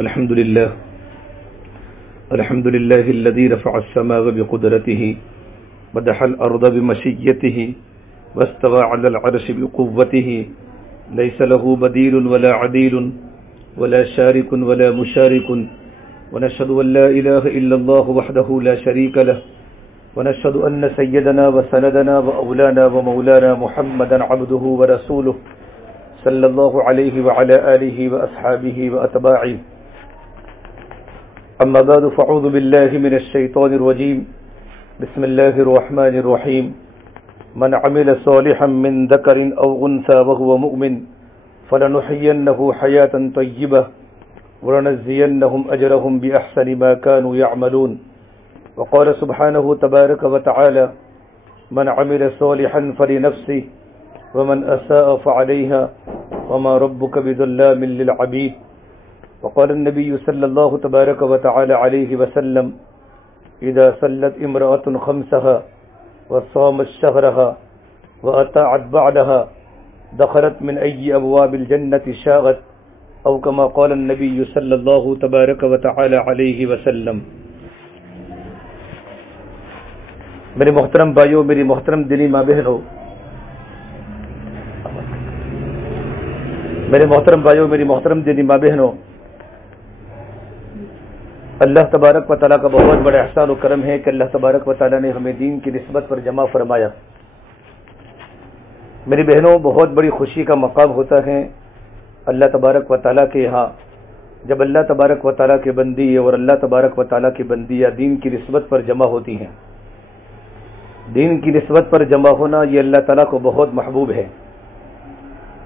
الحمد لله الذي رفع السماء بقدرته مدح الأرض بمشيته واستوى على العرش بقوته ليس له بديل ولا عديل ولا شارك ولا مشارك ونشهد أن لا إله إلا الله وحده لا شريك له ونشهد أن سيدنا وسندنا وأولانا ومولانا محمدا عبده ورسوله صلى الله عليه وعلى آله وأصحابه وأتباعه. أما بعد فأعوذ بالله من الشيطان الرجيم. بسم الله الرحمن الرحيم. من عمل صالحا من ذكر أو أنثى وهو مؤمن فلنحيينه حياة طيبة ولنجزينهم أجرهم بأحسن ما كانوا يعملون. وقال سبحانه تبارك وتعالى: من عمل صالحا فلنفسه ومن أساء فعليها وما ربك بظلام للعبيد. وقال النبي صلى الله تبارك وتعالى عليه وسلم: إذا صلت امرأة خمسها وصامت شهرها وأطاعت بعدها دخلت من أي أبواب الجنة شاءت، أو كما قال النبي صلى الله تبارك وتعالى عليه وسلم. میرے محترم بھائیوں، میری محترم دینی ماں بہنوں، میرے محترم بھائیوں، میری محترم دینی ماں بہنوں، اللہ تبارک و تعالیٰ کا بہت بڑا احسان و کرم ہے کہ اللہ تبارک و تعالیٰ نے ہمیں دین کی نسبت پر جمع فرمایا. میری بہنوں، بہت بڑی خوشی کا مقام ہوتا ہے اللہ تبارک و تعالیٰ کے یہاں جب اللہ تبارک و تعالیٰ کے بندی اور اللہ تبارک و تعالیٰ کی بندیاں دین کی نسبت پر جمع ہوتی ہیں. دین کی نسبت پر جمع ہونا یہ اللہ تعالیٰ کو بہت محبوب ہے.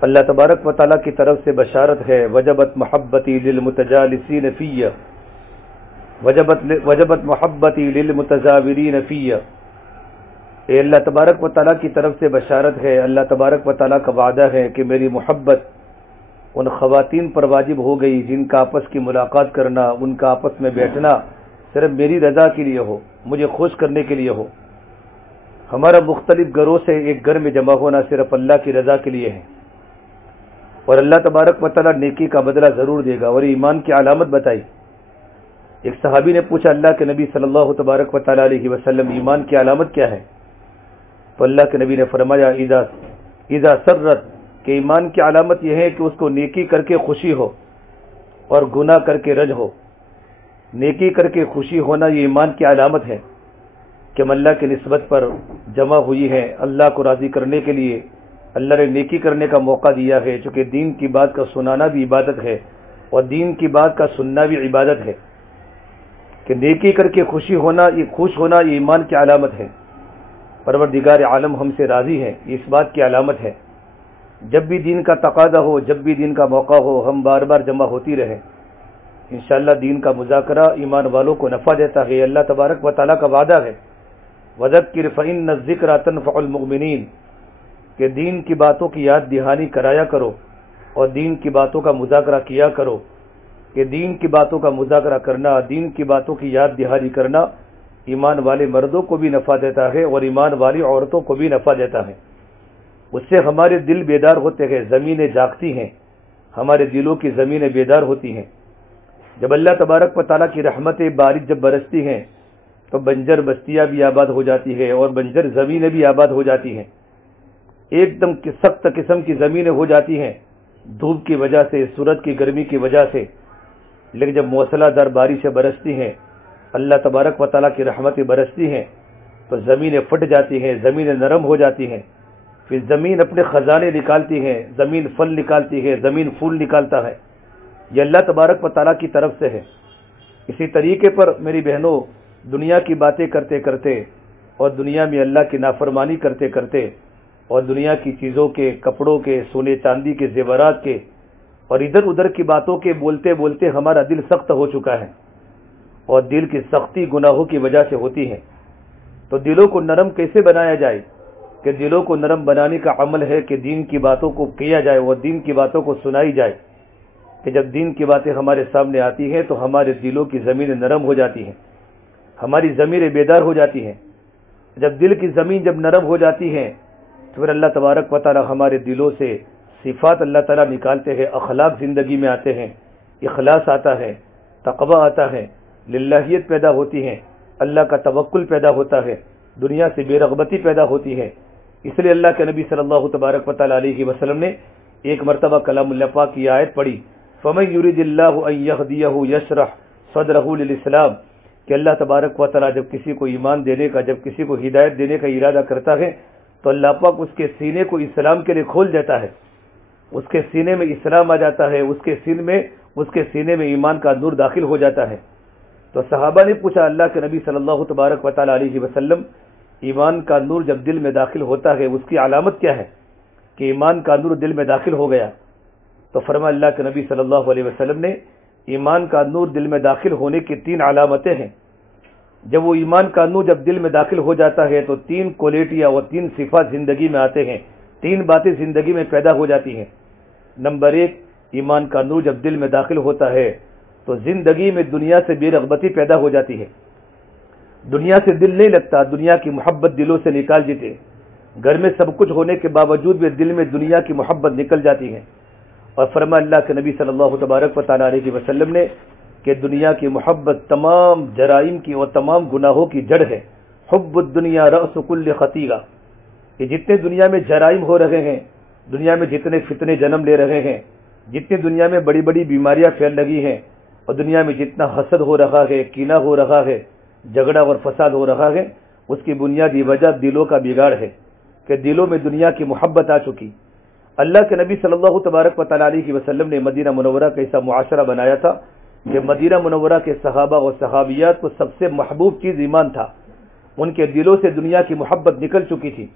اللہ تبارک و تعالیٰ کی طرف سے بشارت ہے: وجبت محبتی للمتجالسین فیہ وجبت محبتی للمتزاورین فیہ. اے اللہ تبارک و تعالیٰ کی طرف سے بشارت ہے، اللہ تبارک و تعالیٰ کا وعدہ ہے کہ میری محبت ان خواتین پر واجب ہو گئی جن کا آپس کی ملاقات کرنا، ان کا آپس میں بیٹھنا صرف میری رضا کے لیے ہو، مجھے خوش کرنے کے لیے ہو. ہمارا مختلف گھروں سے ایک گھر میں جمع ہونا صرف اللہ کی رضا کے لیے ہے، اور اللہ تبارک و تعالیٰ نیکی کا بدلہ ضرور دے گا. اور ایمان کی علامت بتائی. ایک صحابی نے پوچھا: اللہ کے نبی صلی اللہ تبارک و تعالیٰ علیہ وسلم، ایمان کی علامت کیا ہے؟ تو اللہ کے نبی نے فرمایا: اذا سرت، کہ ایمان کی علامت یہ ہے کہ اس کو نیکی کر کے خوشی ہو اور گناہ کر کے رنج ہو. نیکی کر کے خوشی ہونا یہ ایمان کی علامت ہے کہ ہم اللہ کی نسبت پر جمع ہوئی ہیں. اللہ کو راضی کرنے کے لیے اللہ نے نیکی کرنے کا موقع دیا ہے، چونکہ دین کی بات کا سنانا بھی عبادت ہے اور دین کی بات کا سننا بھی عبادت ہے. کہ نیکی کر کے خوشی ہونا، یہ خوش ہونا یہ ایمان کی علامت ہے. پروردگار عالم ہم سے راضی ہے، یہ اس بات کی علامت ہے. جب بھی دین کا تقاضا ہو، جب بھی دین کا موقع ہو، ہم بار بار جمع ہوتی رہیں. انشاءاللہ دین کا مذاکرہ ایمان والوں کو نفع دیتا ہے. اللہ تبارک و تعالیٰ کا وعدہ ہے: وذکر فإن الذکر تنفع المؤمنین، کہ دین کی باتوں کی یاد دہانی کرایا کرو اور دین کی باتوں کا مذاکرہ کیا کرو. کہ دین کی باتوں کا مذاکرہ کرنا، دین کی باتوں کی یاد دہانی کرنا ایمان والے مردوں کو بھی نفع دیتا ہے اور ایمان والی عورتوں کو بھی نفع دیتا ہے. اس سے ہمارے دل بیدار ہوتے ہیں، زمینیں جاگتی ہیں، ہمارے دلوں کی زمینیں بیدار ہوتی ہیں. جب اللہ تبارک و تعالیٰ کی رحمتیں بارش جب برستی ہیں تو بنجر بستیاں بھی آباد ہو جاتی ہے اور بنجر زمینیں بھی آباد ہو جاتی ہیں. ایک دم سخت قسم کی زمینیں ہو جاتی ہیں دھوپ کی وجہ سے، سورج کی گرمی کی وجہ سے. لیکن جب موسلا دار بارشیں برستی ہیں، اللہ تبارک و تعالیٰ کی رحمتیں برستی ہیں تو زمینیں پھٹ جاتی ہیں، زمینیں نرم ہو جاتی ہیں. پھر زمین اپنے خزانے نکالتی ہے، زمین پھل نکالتی ہے، زمین پھول نکالتا ہے. یہ اللہ تبارک و تعالیٰ کی طرف سے ہے. اسی طریقے پر میری بہنوں، دنیا کی باتیں کرتے کرتے اور دنیا میں اللہ کی نافرمانی کرتے کرتے اور دنیا کی چیزوں کے، کپڑوں کے، سونے چاندی کے، زیورات کے اور ادھر ادھر کی باتوں کے بولتے بولتے ہمارا دل سخت ہو چکا ہے. اور دل کی سختی گناہوں کی وجہ سے ہوتی ہے. تو دلوں کو نرم کیسے بنایا جائے؟ کہ دلوں کو نرم بنانے کا عمل ہے کہ دین کی باتوں کو کیا جائے اور دین کی باتوں کو سنائی جائے. کہ جب دین کی باتیں ہمارے سامنے آتی ہیں تو ہمارے دلوں کی زمینیں نرم ہو جاتی ہیں، ہماری ضمیریں بیدار ہو جاتی ہیں. جب دل کی زمین جب نرم ہو جاتی ہے تو پھر اللہ تبارک و تعالی ہمارے دلوں سے صفات اللہ تعالیٰ نکالتے ہیں، اخلاق زندگی میں آتے ہیں. اخلاص آتا ہے، تقوی آتا ہے، للہیت پیدا ہوتی ہے، اللہ کا توکل پیدا ہوتا ہے، دنیا سے بے رغبتی پیدا ہوتی ہے۔ اس لیے اللہ کے نبی صلی اللہ تبارک و تعالی علیہ وسلم نے ایک مرتبہ کلام اللہ پاک کی آیت پڑھی، فَمَن يُرِدِ اللَّهُ أَن يَهْدِيَهُ يَشْرَحْ صَدْرَهُ لِلْإِسْلَامِ، کہ اللہ تبارک و تعالی جب کسی کو ایمان دینے کا، جب کسی کو ہدایت دینے کا ارادہ کرتا ہے تو اللہ پاک اس کے سینے کو اسلام کے لیے کھول دیتا ہے، اس کے سینے میں اسلام آ جاتا ہے، اس کے سینے میں ایمان کا نور داخل ہو جاتا ہے۔ تو صحابہ نے پوچھا اللہ کے نبی صلی اللہ تبارک و تعالی علیہ وسلم، ایمان کا نور جب دل میں داخل ہوتا ہے اس کی علامت کیا ہے کہ ایمان کا نور دل میں داخل ہو گیا؟ تو فرمایا اللہ کے نبی صلی اللہ علیہ وسلم نے، ایمان کا نور دل میں داخل ہونے کی 3 علامتیں ہیں۔ جب وہ ایمان کا نور جب دل میں داخل ہو جاتا ہے تو 3 کوالٹیاں اور 3 صفات زندگی میں آتے ہیں، 3 باتیں زندگی میں پیدا ہو جاتی ہیں۔ نمبر 1، ایمان کا نور جب دل میں داخل ہوتا ہے تو زندگی میں دنیا سے بے رغبتی پیدا ہو جاتی ہے، دنیا سے دل نہیں لگتا، دنیا کی محبت دلوں سے نکال دیتے، گھر میں سب کچھ ہونے کے باوجود بھی دل میں دنیا کی محبت نکل جاتی ہے۔ اور فرمایا اللہ کے نبی صلی اللہ تبارک و تعالی علیہ وسلم نے کہ دنیا کی محبت تمام جرائم کی اور تمام گناہوں کی جڑ ہے۔ حب الدنیا رأس کل خطیئہ، یہ جتنے دنیا میں جرائم ہو رہے ہیں، دنیا میں جتنے فتنے جنم لے رہے ہیں، جتنی دنیا میں بڑی بڑی بیماریاں پھیل لگی ہیں، اور دنیا میں جتنا حسد ہو رہا ہے، کینہ ہو رہا ہے، جھگڑا اور فساد ہو رہا ہے، اس کی بنیادی وجہ دلوں کا بگاڑ ہے کہ دلوں میں دنیا کی محبت آ چکی۔ اللہ کے نبی صلی اللہ تبارک و تعالی علیہ وسلم نے مدینہ منورہ کا ایسا معاشرہ بنایا تھا کہ مدینہ منورہ کے صحابہ اور صحابیات کو سب سے محبوب چیز ایمان تھا، ان کے دلوں سے دنیا کی محبت نکل چکی تھی۔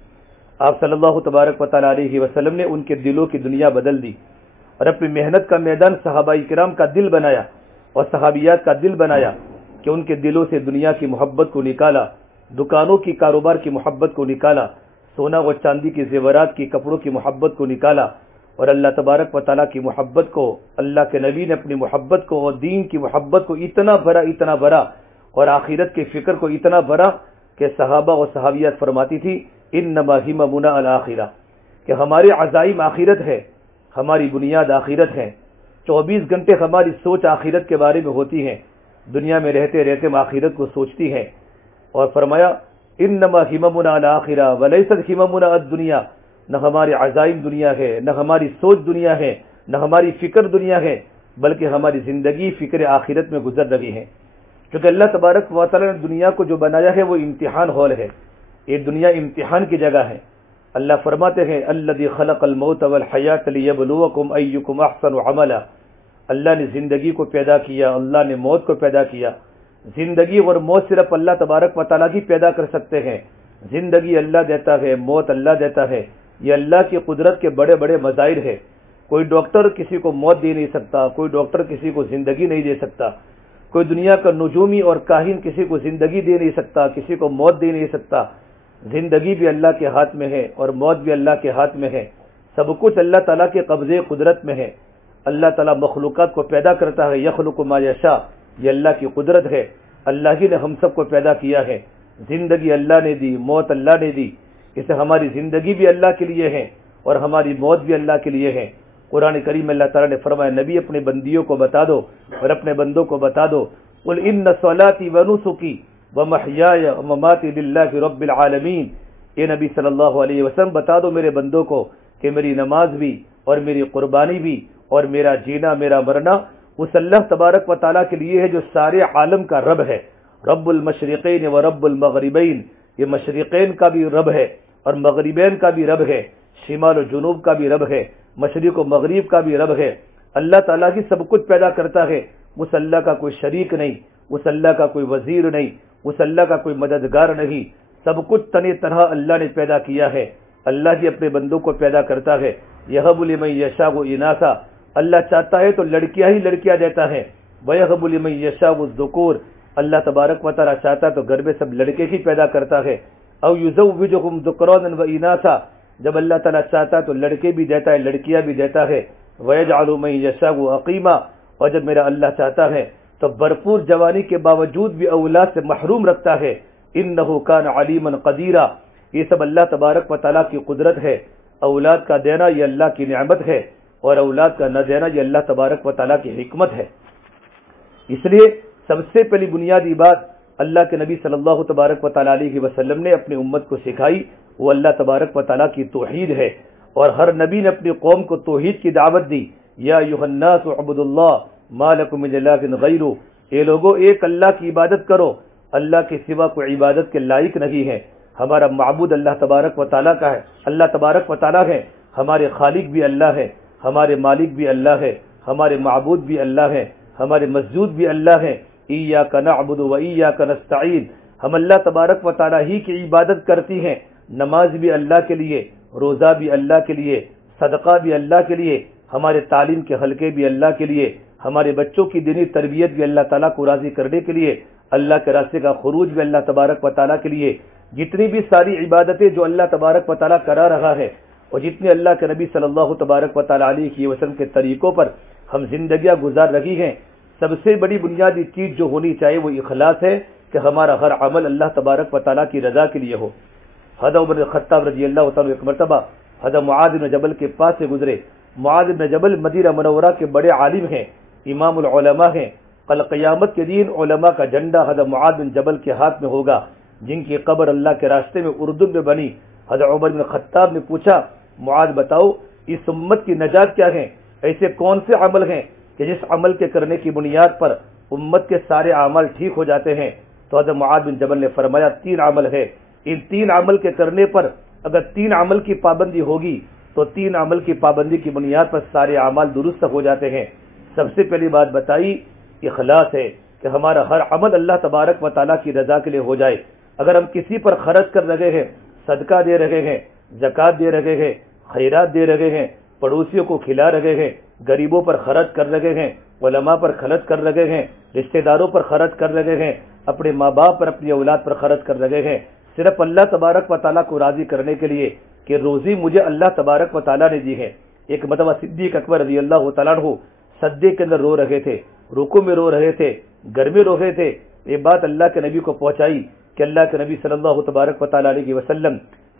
آپ صلی اللہ تبارک و تعالی علیہ وسلم نے ان کے دلوں کی دنیا بدل دی اور اپنی محنت کا میدان صحابہ کرام کا دل بنایا اور صحابیات کا دل بنایا کہ ان کے دلوں سے دنیا کی محبت کو نکالا، دکانوں کی کاروبار کی محبت کو نکالا، سونا و چاندی کے زیورات کی کپڑوں کی محبت کو نکالا، اور اللہ تبارک و تعالیٰ کی محبت کو، اللہ کے نبی نے اپنی محبت کو اور دین کی محبت کو اتنا بھرا اور آخرت کی فکر کو اتنا بھرا کہ صحابہ اور صحابیات فرماتی تھی انما ہممنا الآخرہ، کہ ہمارے عزائم آخرت ہے، ہماری بنیاد آخرت ہے، 24 گھنٹے ہماری سوچ آخرت کے بارے میں ہوتی ہے، دنیا میں رہتے رہتے ہم آخرت کو سوچتی ہیں۔ اور فرمایا انما ہممنا الآخرہ ولیست ہممنا الدنیا، نہ ہمارے عزائم دنیا ہے، نہ ہماری سوچ دنیا ہے، نہ ہماری فکر دنیا ہے، بلکہ ہماری زندگی فکر آخرت میں گزر رہی ہے۔ کیونکہ اللہ تبارک و تعالی نے دنیا کو جو بنایا ہے وہ امتحان ہال ہے، یہ دنیا امتحان کی جگہ ہے۔ اللہ فرماتے ہیں الذی خلق الموت والحیات لیبلوکم ایکم احسن عملا، اللہ نے زندگی کو پیدا کیا، اللہ نے موت کو پیدا کیا۔ زندگی اور موت صرف اللہ تبارک و تعالیٰ ہی پیدا کر سکتے ہیں، زندگی اللہ دیتا ہے، موت اللہ دیتا ہے، یہ اللہ کی قدرت کے بڑے بڑے مظاہر ہے۔ کوئی ڈاکٹر کسی کو موت دے نہیں سکتا، کوئی ڈاکٹر کسی کو زندگی نہیں دے سکتا، کوئی دنیا کا نجومی اور کاہن کسی کو زندگی دے نہیں سکتا، کسی کو موت دے نہیں سکتا۔ زندگی بھی اللہ کے ہاتھ میں ہے اور موت بھی اللہ کے ہاتھ میں ہے، سب کچھ اللہ تعالیٰ کے قبضے قدرت میں ہے۔ اللہ تعالیٰ مخلوقات کو پیدا کرتا ہے، یخلق ما یشاء، یہ اللہ کی قدرت ہے، اللہ ہی نے ہم سب کو پیدا کیا ہے۔ زندگی اللہ نے دی، موت اللہ نے دی، اسے ہماری زندگی بھی اللہ کے لیے ہے اور ہماری موت بھی اللہ کے لیے ہے۔ قرآن کریم میں اللہ تعالیٰ نے فرمایا نبی اپنے بندیوں کو بتا دو اور اپنے بندوں کو بتا دو قل ان صلاتي ونسكي ومحياي ومماتي لله رب العالمین، اے نبی صلی اللہ علیہ وسلم بتا دو میرے بندوں کو کہ میری نماز بھی اور میری قربانی بھی اور میرا جینا میرا مرنا اس اللہ تبارک و تعالیٰ کے لیے ہے جو سارے عالم کا رب ہے، رب المشرقین و رب المغربین، یہ مشرقین کا بھی رب ہے اور مغربین کا بھی رب ہے، شمال و جنوب کا بھی رب ہے، مشرق و مغرب کا بھی رب ہے۔ اللہ تعالیٰ ہی سب کچھ پیدا کرتا ہے، اس اللہ کا کوئی شریک نہیں، اس اللہ کا کوئی وزیر نہیں، اس اللہ کا کوئی مددگار نہیں، سب کچھ تن تنہا اللہ نے پیدا کیا ہے۔ اللہ ہی اپنے بندوں کو پیدا کرتا ہے، یہب لمن یشاء اناثا، اللہ چاہتا ہے تو لڑکیاں ہی لڑکیاں دیتا ہے، ویہب لمن یشاء الذکور، اللہ تبارک و تعالیٰ چاہتا ہے تو گھر میں سب لڑکے ہی پیدا کرتا ہے، او یزوجہم ذکرانا واناثا، جب اللہ تعالیٰ چاہتا ہے تو لڑکے بھی دیتا ہے لڑکیاں بھی دیتا ہے، ویجعل من یشاء عقیما، اور جب میرا اللہ چاہتا ہے تو بھرپور جوانی کے باوجود بھی اولاد سے محروم رکھتا ہے، انہ کان علیما قدیرا، یہ سب اللہ تبارک و تعالیٰ کی قدرت ہے، اولاد کا دینا یہ اللہ کی نعمت ہے۔ اور اولاد کا نہ دینا یہ اللہ تبارک و تعالیٰ کی حکمت ہے۔ اس لیے سب سے پہلی بنیادی بات اللہ کے نبی صلی اللہ تبارک و تعالیٰ علیہ وسلم نے اپنی امت کو سکھائی، وہ اللہ تبارک و تعالیٰ کی توحید ہے، اور ہر نبی نے اپنی قوم کو توحید کی دعوت دی۔ یا ایھا الناس اعبدوا اللہ ما لکم من الہ غیرہ، اے لوگو ایک اللہ کی عبادت کرو، اللہ کے سوا کوئی عبادت کے لائق نہیں ہے۔ ہمارا معبود اللہ تبارک و تعالیٰ کا ہے، اللہ تبارک و تعالیٰ ہے، ہمارے خالق بھی اللہ ہے، ہمارے مالک بھی اللہ ہے، ہمارے معبود بھی اللہ ہے، ہمارے مسجود بھی اللہ ہے۔ ایاک نعبد و ایاک نستعین، ہم اللہ تبارک و تعالیٰ ہی کی عبادت کرتی ہیں، نماز بھی اللہ کے لیے، روزہ بھی اللہ کے لیے، صدقہ بھی اللہ کے لیے، ہمارے تعلیم کے حلقے بھی اللہ کے لیے، ہمارے بچوں کی دینی تربیت بھی اللہ تعالیٰ کو راضی کرنے کے لیے، اللہ کے راستے کا خروج بھی اللہ تبارک و تعالیٰ کے لیے۔ جتنی بھی ساری عبادتیں جو اللہ تبارک و تعالیٰ کرا رہا ہے، اور جتنے اللہ کے نبی صلی اللہ تبارک و تعالیٰ علیہ وسلم کے طریقوں پر ہم زندگیاں گزار رہی ہیں، سب سے بڑی بنیادی چیز جو ہونی چاہیے وہ اخلاص ہے کہ ہمارا ہر عمل اللہ تبارک و تعالیٰ کی رضا کے لیے ہو۔ حضرت عمر بن الخطاب رضی اللہ تعالیٰ ایک مرتبہ حضرت معاذ بن جبل کے پاس سے گزرے۔ معاذ بن جبل مدینہ منورہ کے بڑے عالم ہیں، امام العلماء ہیں۔ کل قیامت کے دن علماء کا جھنڈا حضرت معاذ بن جبل کے ہاتھ میں ہوگا، جن کی قبر اللہ کے راستے میں اردو میں بنی۔ حضرت عمر بن الخطاب نے پوچھا، معاذ بتاؤ اس امت کی نجات کیا ہے؟ ایسے کون سے عمل ہیں کہ جس عمل کے کرنے کی بنیاد پر امت کے سارے اعمال ٹھیک ہو جاتے ہیں؟ تو حضرت معاذ بن جبل نے فرمایا 3 عمل ہے، ان 3 عمل کے کرنے پر اگر 3 عمل کی پابندی ہوگی تو 3 عمل کی پابندی کی بنیاد پر سارے اعمال درست ہو جاتے ہیں۔ سب سے پہلی بات بتائی اخلاص ہے کہ ہمارا ہر عمل اللہ تبارک و تعالیٰ کی رضا کے لیے ہو جائے۔ اگر ہم کسی پر خرچ کر رہے ہیں، صدقہ دے رہے ہیں، زکوٰۃ دے رہے ہیں، خیرات دے رہے ہیں، پڑوسیوں کو کھلا رہے ہیں، غریبوں پر خرچ کر رہے ہیں، علماء پر خرچ کر رہے ہیں، رشتہ داروں پر خرچ کر رہے ہیں، اپنے ماں باپ پر، اپنی اولاد پر خرچ کر رہے ہیں، صرف اللہ تبارک و تعالیٰ کو راضی کرنے کے لیے کہ روزی مجھے اللہ تبارک و تعالیٰ نے دی ہے۔ ایک مرتبہ صدیق اکبر رضی اللہ تعالیٰ عنہ سجدے کے اندر رو رہے تھے، رکوع میں رو رہے تھے، گھر میں رو رہے تھے۔ یہ بات اللہ کے نبی کو پہنچائی کہ اللہ کے نبی صلی اللہ تبارک و تعالیٰ علیہ وسلم،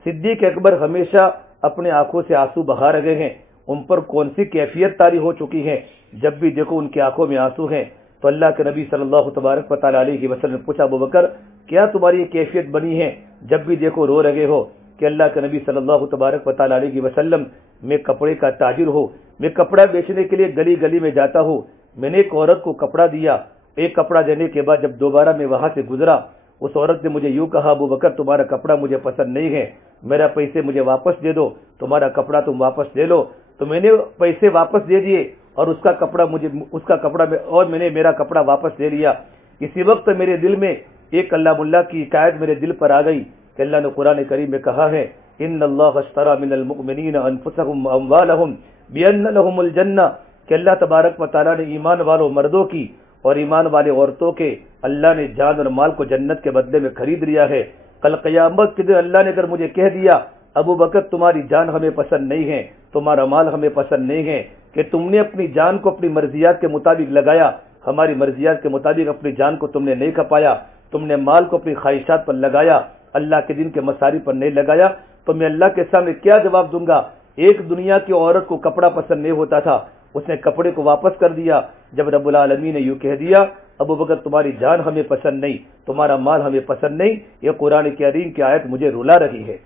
صدیق اکبر ہمیشہ اپنے آنکھوں سے آنسو بہا رہے ہیں، ان پر کون سی کیفیت طاری ہو چکی ہے؟ جب بھی دیکھو ان کی آنکھوں میں آنسو ہیں۔ تو اللہ کے نبی صلی اللہ تبارک و تعالیٰ علیہ وسلم نے پوچھا، ابوبکر کیا تمہاری یہ کیفیت بنی ہے جب بھی دیکھو رو رہے ہو؟ کہ اللہ کے نبی صلی اللہ تبارک و تعالیٰ علیہ وسلم، میں کپڑے کا تاجر ہوں، میں کپڑا بیچنے کے لیے گلی گلی میں جاتا ہوں، میں نے ایک عورت کو کپڑا دیا، ایک کپڑا دینے کے بعد جب دوبارہ میں وہاں سے گزرا، اس عورت نے مجھے یوں کہا، ابوبکر تمہارا کپڑا مجھے پسند نہیں ہے، میرا پیسے مجھے واپس دے دو، تمہارا کپڑا تم واپس لے لو۔ تو میں نے پیسے واپس دے دیے اور اس کا کپڑا اور میں نے میرا کپڑا واپس لے لیا۔ اسی وقت میرے دل میں ایک اللہ ملا کی حکایت میرے دل پر آ گئی کہ اللہ نے قرآن کریم میں کہا ہے، ان اللہ اشتری من المؤمنین انفسهم واموالهم بان لهم الجنہ، کہ اللہ تبارک و تعالیٰ نے ایمان والوں مردوں کی اور ایمان والے عورتوں کے اللہ نے جان اور مال کو جنت کے بدلے میں خرید لیا ہے۔ کل قیامت کے دن اللہ نے اگر مجھے کہہ دیا، ابو بکر تمہاری جان ہمیں پسند نہیں ہے، تمہارا مال ہمیں پسند نہیں ہے، کہ تم نے اپنی جان کو اپنی مرضیات کے مطابق لگایا، ہماری مرضیات کے مطابق اپنی جان کو تم نے نہیں کھپایا، تم نے مال کو اپنی خواہشات پر لگایا، اللہ کے دین کے مصارف پر نہیں لگایا، تو میں اللہ کے سامنے کیا جواب دوں گا؟ ایک دنیا کی عورت کو کپڑا پسند نہیں ہوتا تھا، اس نے کپڑے کو واپس کر دیا۔ جب رب العالمین نے یوں کہہ دیا، ابو بکر تمہاری جان ہمیں پسند نہیں، تمہارا مال ہمیں پسند نہیں، یہ قرآن کریم کی آیت مجھے رلا رہی ہے۔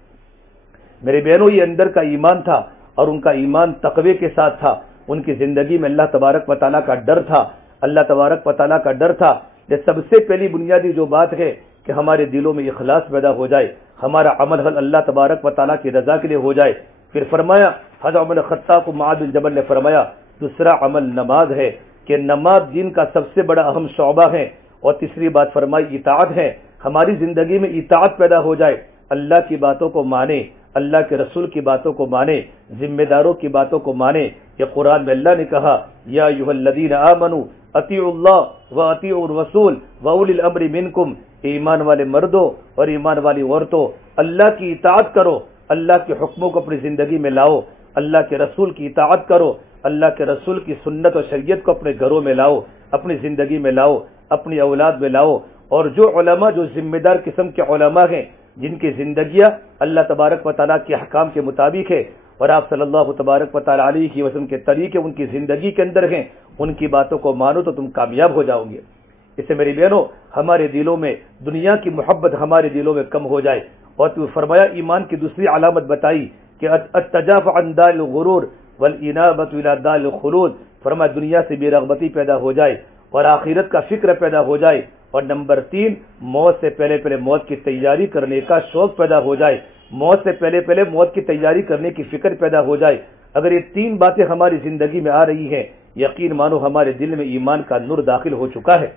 میرے بہنوں، یہ اندر کا ایمان تھا، اور ان کا ایمان تقوی کے ساتھ تھا، ان کی زندگی میں اللہ تبارک و تعالیٰ کا ڈر تھا، اللہ تبارک و تعالیٰ کا ڈر تھا۔ یہ سب سے پہلی بنیادی جو بات ہے کہ ہمارے دلوں میں اخلاص پیدا ہو جائے، ہمارا عمل اللہ تبارک و تعالیٰ کی رضا کے لیے ہو جائے۔ پھر فرمایا، حضرت عمر خطاب کو معاذ بن جبل نے فرمایا، دوسرا عمل نماز ہے، کہ نماز دین کا سب سے بڑا اہم شعبہ ہے۔ اور تیسری بات فرمائی اطاعت ہے، ہماری زندگی میں اطاعت پیدا ہو جائے، اللہ کی باتوں کو مانے، اللہ کے رسول کی باتوں کو مانے، ذمہ داروں کی باتوں کو مانے۔ یہ قرآن میں اللہ نے کہا، یا ایھا الذین آمنوا اطیعوا اللہ واطیعوا الرسول واولی الامر منکم، ایمان والے مردوں اور ایمان والی عورتوں، اللہ کی اطاعت کرو، اللہ کے حکموں کو اپنی زندگی میں لاؤ، اللہ کے رسول کی اطاعت کرو، اللہ کے رسول کی سنت اور شریعت کو اپنے گھروں میں لاؤ، اپنی زندگی میں لاؤ، اپنی اولاد میں لاؤ۔ اور جو علماء، جو ذمہ دار قسم کے علماء ہیں، جن کی زندگیاں اللہ تبارک و تعالیٰ کے احکام کے مطابق ہے، اور آپ صلی اللہ تبارک و تعالیٰ علیہ وسلم کے طریقے ان کی زندگی کے اندر ہیں، ان کی باتوں کو مانو تو تم کامیاب ہو جاؤ گے۔ اس سے میری بہنوں، ہمارے دلوں میں دنیا کی محبت ہمارے دلوں میں کم ہو جائے، اور تو فرمایا ایمان کی دوسری علامت بتائی کہ التجاف عن دار الغرور والانابۃ الی دار الخلود، فرمایا دنیا سے بے رغبتی پیدا ہو جائے اور آخرت کا فکر پیدا ہو جائے، اور نمبر 3 موت سے پہلے پہلے موت کی تیاری کرنے کا شوق پیدا ہو جائے، موت سے پہلے پہلے موت کی تیاری کرنے کی فکر پیدا ہو جائے۔ اگر یہ 3 باتیں ہماری زندگی میں آ رہی ہیں، یقین مانو ہمارے دل میں ایمان کا نور داخل ہو چکا ہے،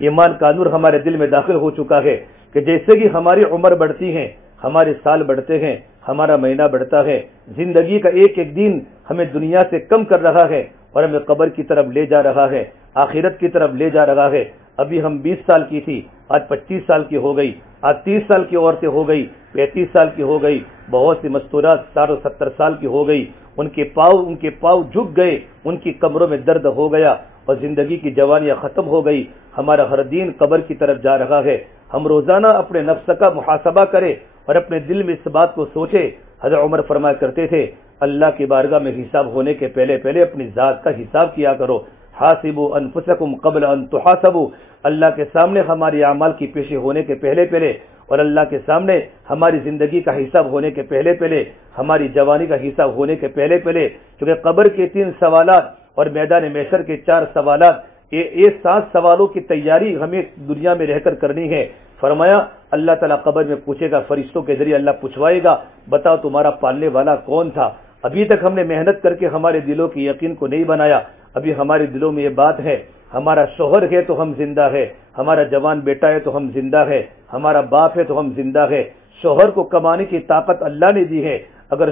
ایمان کا نور ہمارے دل میں داخل ہو چکا ہے کہ جیسے کہ ہماری عمر بڑھتی ہے، ہمارے سال بڑھتے ہیں، ہمارا مہینہ بڑھتا ہے، زندگی کا ایک ایک دن ہمیں دنیا سے کم کر رہا ہے اور ہمیں قبر کی طرف لے جا رہا ہے، آخرت کی طرف لے جا رہا ہے۔ ابھی ہم 20 سال کی تھی، آج 25 سال کی ہو گئی، آج 30 سال کی عورتیں ہو گئی، 35 سال کی ہو گئی، بہت سی مستورات 60 و 70 سال کی ہو گئی، ان کے پاؤں جھک گئے، ان کی کمروں میں درد ہو گیا اور زندگی کی جوانیاں ختم ہو گئی۔ ہمارا ہر دین قبر کی طرف جا رہا ہے۔ ہم روزانہ اپنے نفس کا محاسبہ کریں اور اپنے دل میں اس بات کو سوچے۔ حضرت عمر فرمایا کرتے تھے، اللہ کی بارگاہ میں حساب ہونے کے پہلے پہلے اپنی ذات کا حساب کیا کرو۔ حاسبوا انفسکم قبل ان تحاسبوا، اللہ کے سامنے ہماری اعمال کی پیشی ہونے کے پہلے پہلے اور اللہ کے سامنے ہماری زندگی کا حساب ہونے کے پہلے پہلے، ہماری جوانی کا حساب ہونے کے پہلے پہلے، کیونکہ قبر کے 3 سوالات اور میدان محشر کے 4 سوالات، یہ 7 سوالوں کی تیاری ہمیں دنیا میں رہ کر کرنی ہے۔ فرمایا اللہ تعالیٰ قبر میں پوچھے گا، فرشتوں کے ذریعے اللہ پوچھوائے گا، بتاؤ تمہارا پالنے والا کون تھا؟ ابھی تک ہم نے محنت کر کے ہمارے دلوں کی یقین کو نہیں بنایا، ابھی ہمارے دلوں میں یہ بات ہے، ہمارا شوہر ہے تو ہم زندہ ہے، ہمارا جوان بیٹا ہے تو ہم زندہ ہے، ہمارا باپ ہے تو ہم زندہ ہے۔ شوہر کو کمانے کی طاقت اللہ نے دی ہے، اگر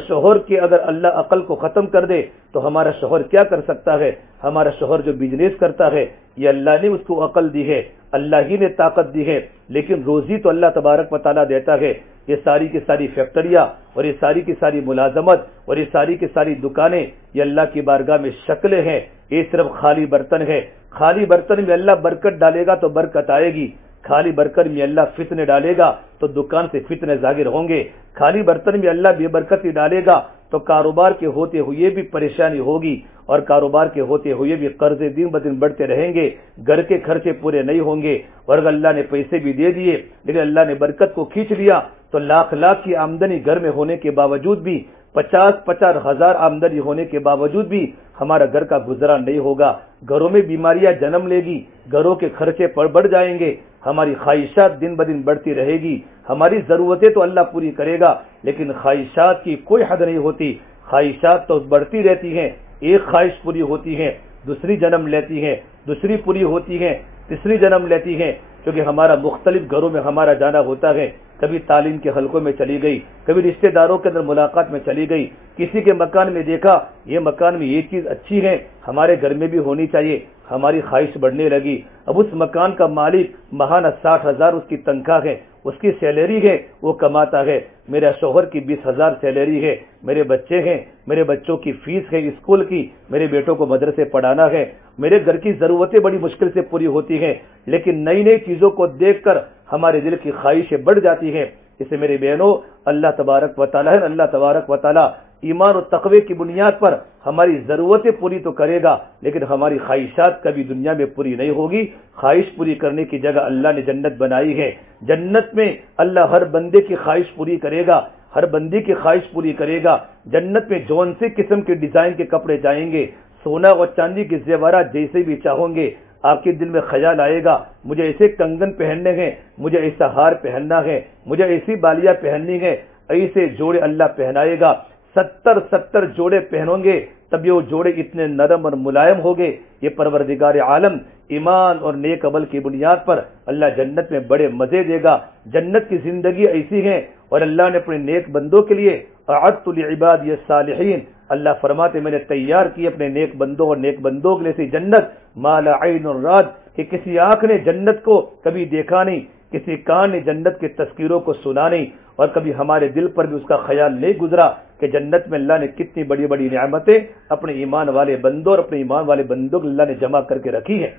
اللہ عقل کو ختم کر دے تو ہمارا شوہر کیا کر سکتا ہے؟ ہمارا شوہر جو بزنس کرتا ہے، یہ اللہ نے اس کو عقل دی ہے، اللہ ہی نے طاقت دی ہے، لیکن روزی تو اللہ تبارک و تعالیٰ دیتا ہے۔ یہ ساری کی ساری فیکٹریاں اور یہ ساری کی ساری ملازمت اور یہ ساری کی ساری دکانیں، یہ اللہ کی بارگاہ میں شکلیں ہیں، یہ صرف خالی برتن ہے۔ خالی برتن میں اللہ برکت ڈالے گا تو برکت آئے گی، خالی برتن میں اللہ فتنے ڈالے گا تو دکان سے فتنے ظاہر ہوں گے، خالی برتن میں اللہ بے برکتی ڈالے گا تو کاروبار کے ہوتے ہوئے بھی پریشانی ہوگی، اور کاروبار کے ہوتے ہوئے بھی قرضے دن بدن بڑھتے رہیں گے، گھر کے خرچے پورے نہیں ہوں گے، اور اگر اللہ نے پیسے بھی دے دیے لیکن اللہ نے برکت کو کھینچ لیا تو لاکھ کی آمدنی گھر میں ہونے کے باوجود بھی، 50 ہزار آمدنی ہونے کے باوجود بھی ہمارا گھر کا گزرا نہیں ہوگا، گھروں میں بیماریاں جنم لے گی، گھروں کے خرچے بڑھ جائیں گے، ہماری خواہشات دن بدن بڑھتی رہے گی۔ ہماری ضرورتیں تو اللہ پوری کرے گا لیکن خواہشات کی کوئی حد نہیں ہوتی، خواہشات تو بڑھتی رہتی ہیں، ایک خواہش پوری ہوتی ہے، دوسری جنم لیتی ہے، دوسری پوری ہوتی ہے، تیسری جنم لیتی ہے، کیونکہ ہمارا مختلف گھروں میں ہمارا جانا ہوتا ہے، کبھی تعلیم کے حلقوں میں چلی گئی، کبھی رشتہ داروں کے اندر ملاقات میں چلی گئی، کسی کے مکان میں دیکھا یہ مکان میں یہ چیز اچھی ہے، ہمارے گھر میں بھی ہونی چاہیے، ہماری خواہش بڑھنے لگی۔ اب اس مکان کا مالک ماہانہ 60,000 اس کی تنخواہ ہے، اس کی سیلری ہے، وہ کماتا ہے، میرا شوہر کی 20,000 سیلری ہے، میرے بچے ہیں، میرے بچوں کی فیس ہے اسکول کی، میرے بیٹوں کو مدرسے پڑھانا ہے، میرے گھر کی ضرورتیں بڑی مشکل سے پوری ہوتی ہیں، لیکن نئی نئی چیزوں کو دیکھ کر ہمارے دل کی خواہشیں بڑھ جاتی ہیں۔ اسے میرے بہنوں، اللہ تبارک و تعالیٰ ایمان و تقوی کی بنیاد پر ہماری ضرورتیں پوری تو کرے گا لیکن ہماری خواہشات کبھی دنیا میں پوری نہیں ہوگی۔ خواہش پوری کرنے کی جگہ اللہ نے جنت بنائی ہے، جنت میں اللہ ہر بندے کی خواہش پوری کرے گا، ہر بندی کی خواہش پوری کرے گا۔ جنت میں جون سے قسم کے ڈیزائن کے کپڑے جائیں گے، سونا اور چاندی کے زیورات جیسے بھی چاہوں گے، آپ کے دل میں خیال آئے گا مجھے ایسے کنگن پہننے ہیں، مجھے ایسا ہار پہننا ہے، مجھے ایسی بالیاں پہننی ہے، ایسے جوڑے اللہ پہنائے گا۔ 70 جوڑے پہنوں گے تب یہ وہ جوڑے اتنے نرم اور ملائم ہوگے۔ یہ پروردگار عالم ایمان اور نیک عمل کی بنیاد پر اللہ جنت میں بڑے مزے دے گا۔ جنت کی زندگی ایسی ہے اور اللہ نے اپنے نیک بندوں کے لیے اعدت لعبادی الصالحین، اللہ فرماتے میں نے تیار کی اپنے نیک بندوں اور نیک بندوں کے لیے ایسی جنت ما لا عین رات، کہ کسی آنکھ نے جنت کو کبھی دیکھا نہیں، کسی کان نے جنت کے تذکیروں کو سنا نہیں، اور کبھی ہمارے دل پر بھی اس کا خیال نہیں گزرا کہ جنت میں اللہ نے کتنی بڑی بڑی نعمتیں اپنے ایمان والے بندوں اور اپنے ایمان والے بندوں کو اللہ نے جمع کر کے رکھی ہے۔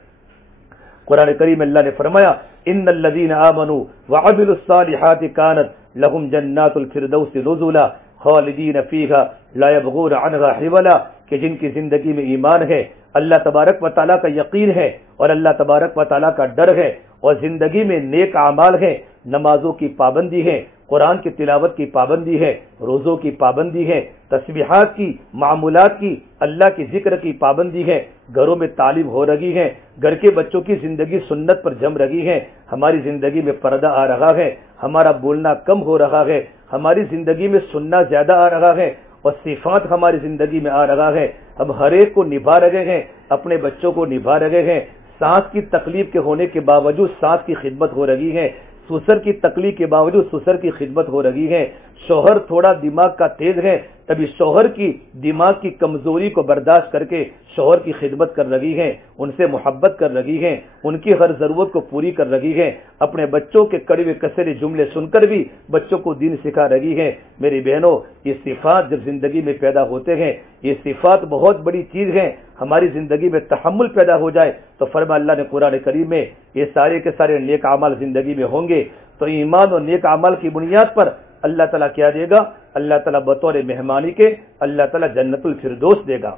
قرآن کریم اللہ نے فرمایا ان الذین آمنوا وعملوا الصالحات كانت لهم جنات الفردوس نزلا خالدین فیہا لا یبغون عنہا حولا، کہ جن کی زندگی میں ایمان ہے، اللہ تبارک و تعالیٰ کا یقین ہے اور اللہ تبارک و تعالیٰ کا ڈر ہے، اور زندگی میں نیک اعمال ہیں، نمازوں کی پابندی ہے، قرآن کی تلاوت کی پابندی ہے، روزوں کی پابندی ہے، تسبیحات کی، معمولات کی، اللہ کی ذکر کی پابندی ہے، گھروں میں تعلیم ہو رہی ہے، گھر کے بچوں کی زندگی سنت پر جم رہی ہے، ہماری زندگی میں پردہ آ رہا ہے، ہمارا بولنا کم ہو رہا ہے، ہماری زندگی میں سننا زیادہ آ رہا ہے، اور صفات ہماری زندگی میں آ رہا ہے، ہم ہر ایک کو نبھا رہے ہیں، اپنے بچوں کو نبھا رہے ہیں، سانس کی تکلیف کے ہونے کے باوجود سانس کی خدمت ہو رہی ہے، سسر کی تکلیف کے باوجود سسر کی خدمت ہو رہی ہے، شوہر تھوڑا دماغ کا تیز ہے، تبھی شوہر کی دماغ کی کمزوری کو برداشت کر کے شوہر کی خدمت کر رہی ہے، ان سے محبت کر رہی ہے، ان کی ہر ضرورت کو پوری کر رہی ہے، اپنے بچوں کے کڑوے کسرے جملے سن کر بھی بچوں کو دین سکھا رہی ہے۔ میری بہنوں، یہ صفات جب زندگی میں پیدا ہوتے ہیں، یہ صفات بہت بڑی چیز ہے، ہماری زندگی میں تحمل پیدا ہو جائے تو فرما اللہ نے قرآن کریم میں یہ سارے کے سارے نیک اعمال زندگی میں ہوں گے تو ایمان اور نیک اعمال کی بنیاد پر اللہ تعالیٰ کیا دے گا؟ اللہ تعالیٰ بطور مہمانی کے اللہ تعالیٰ جنت الفردوس دے گا۔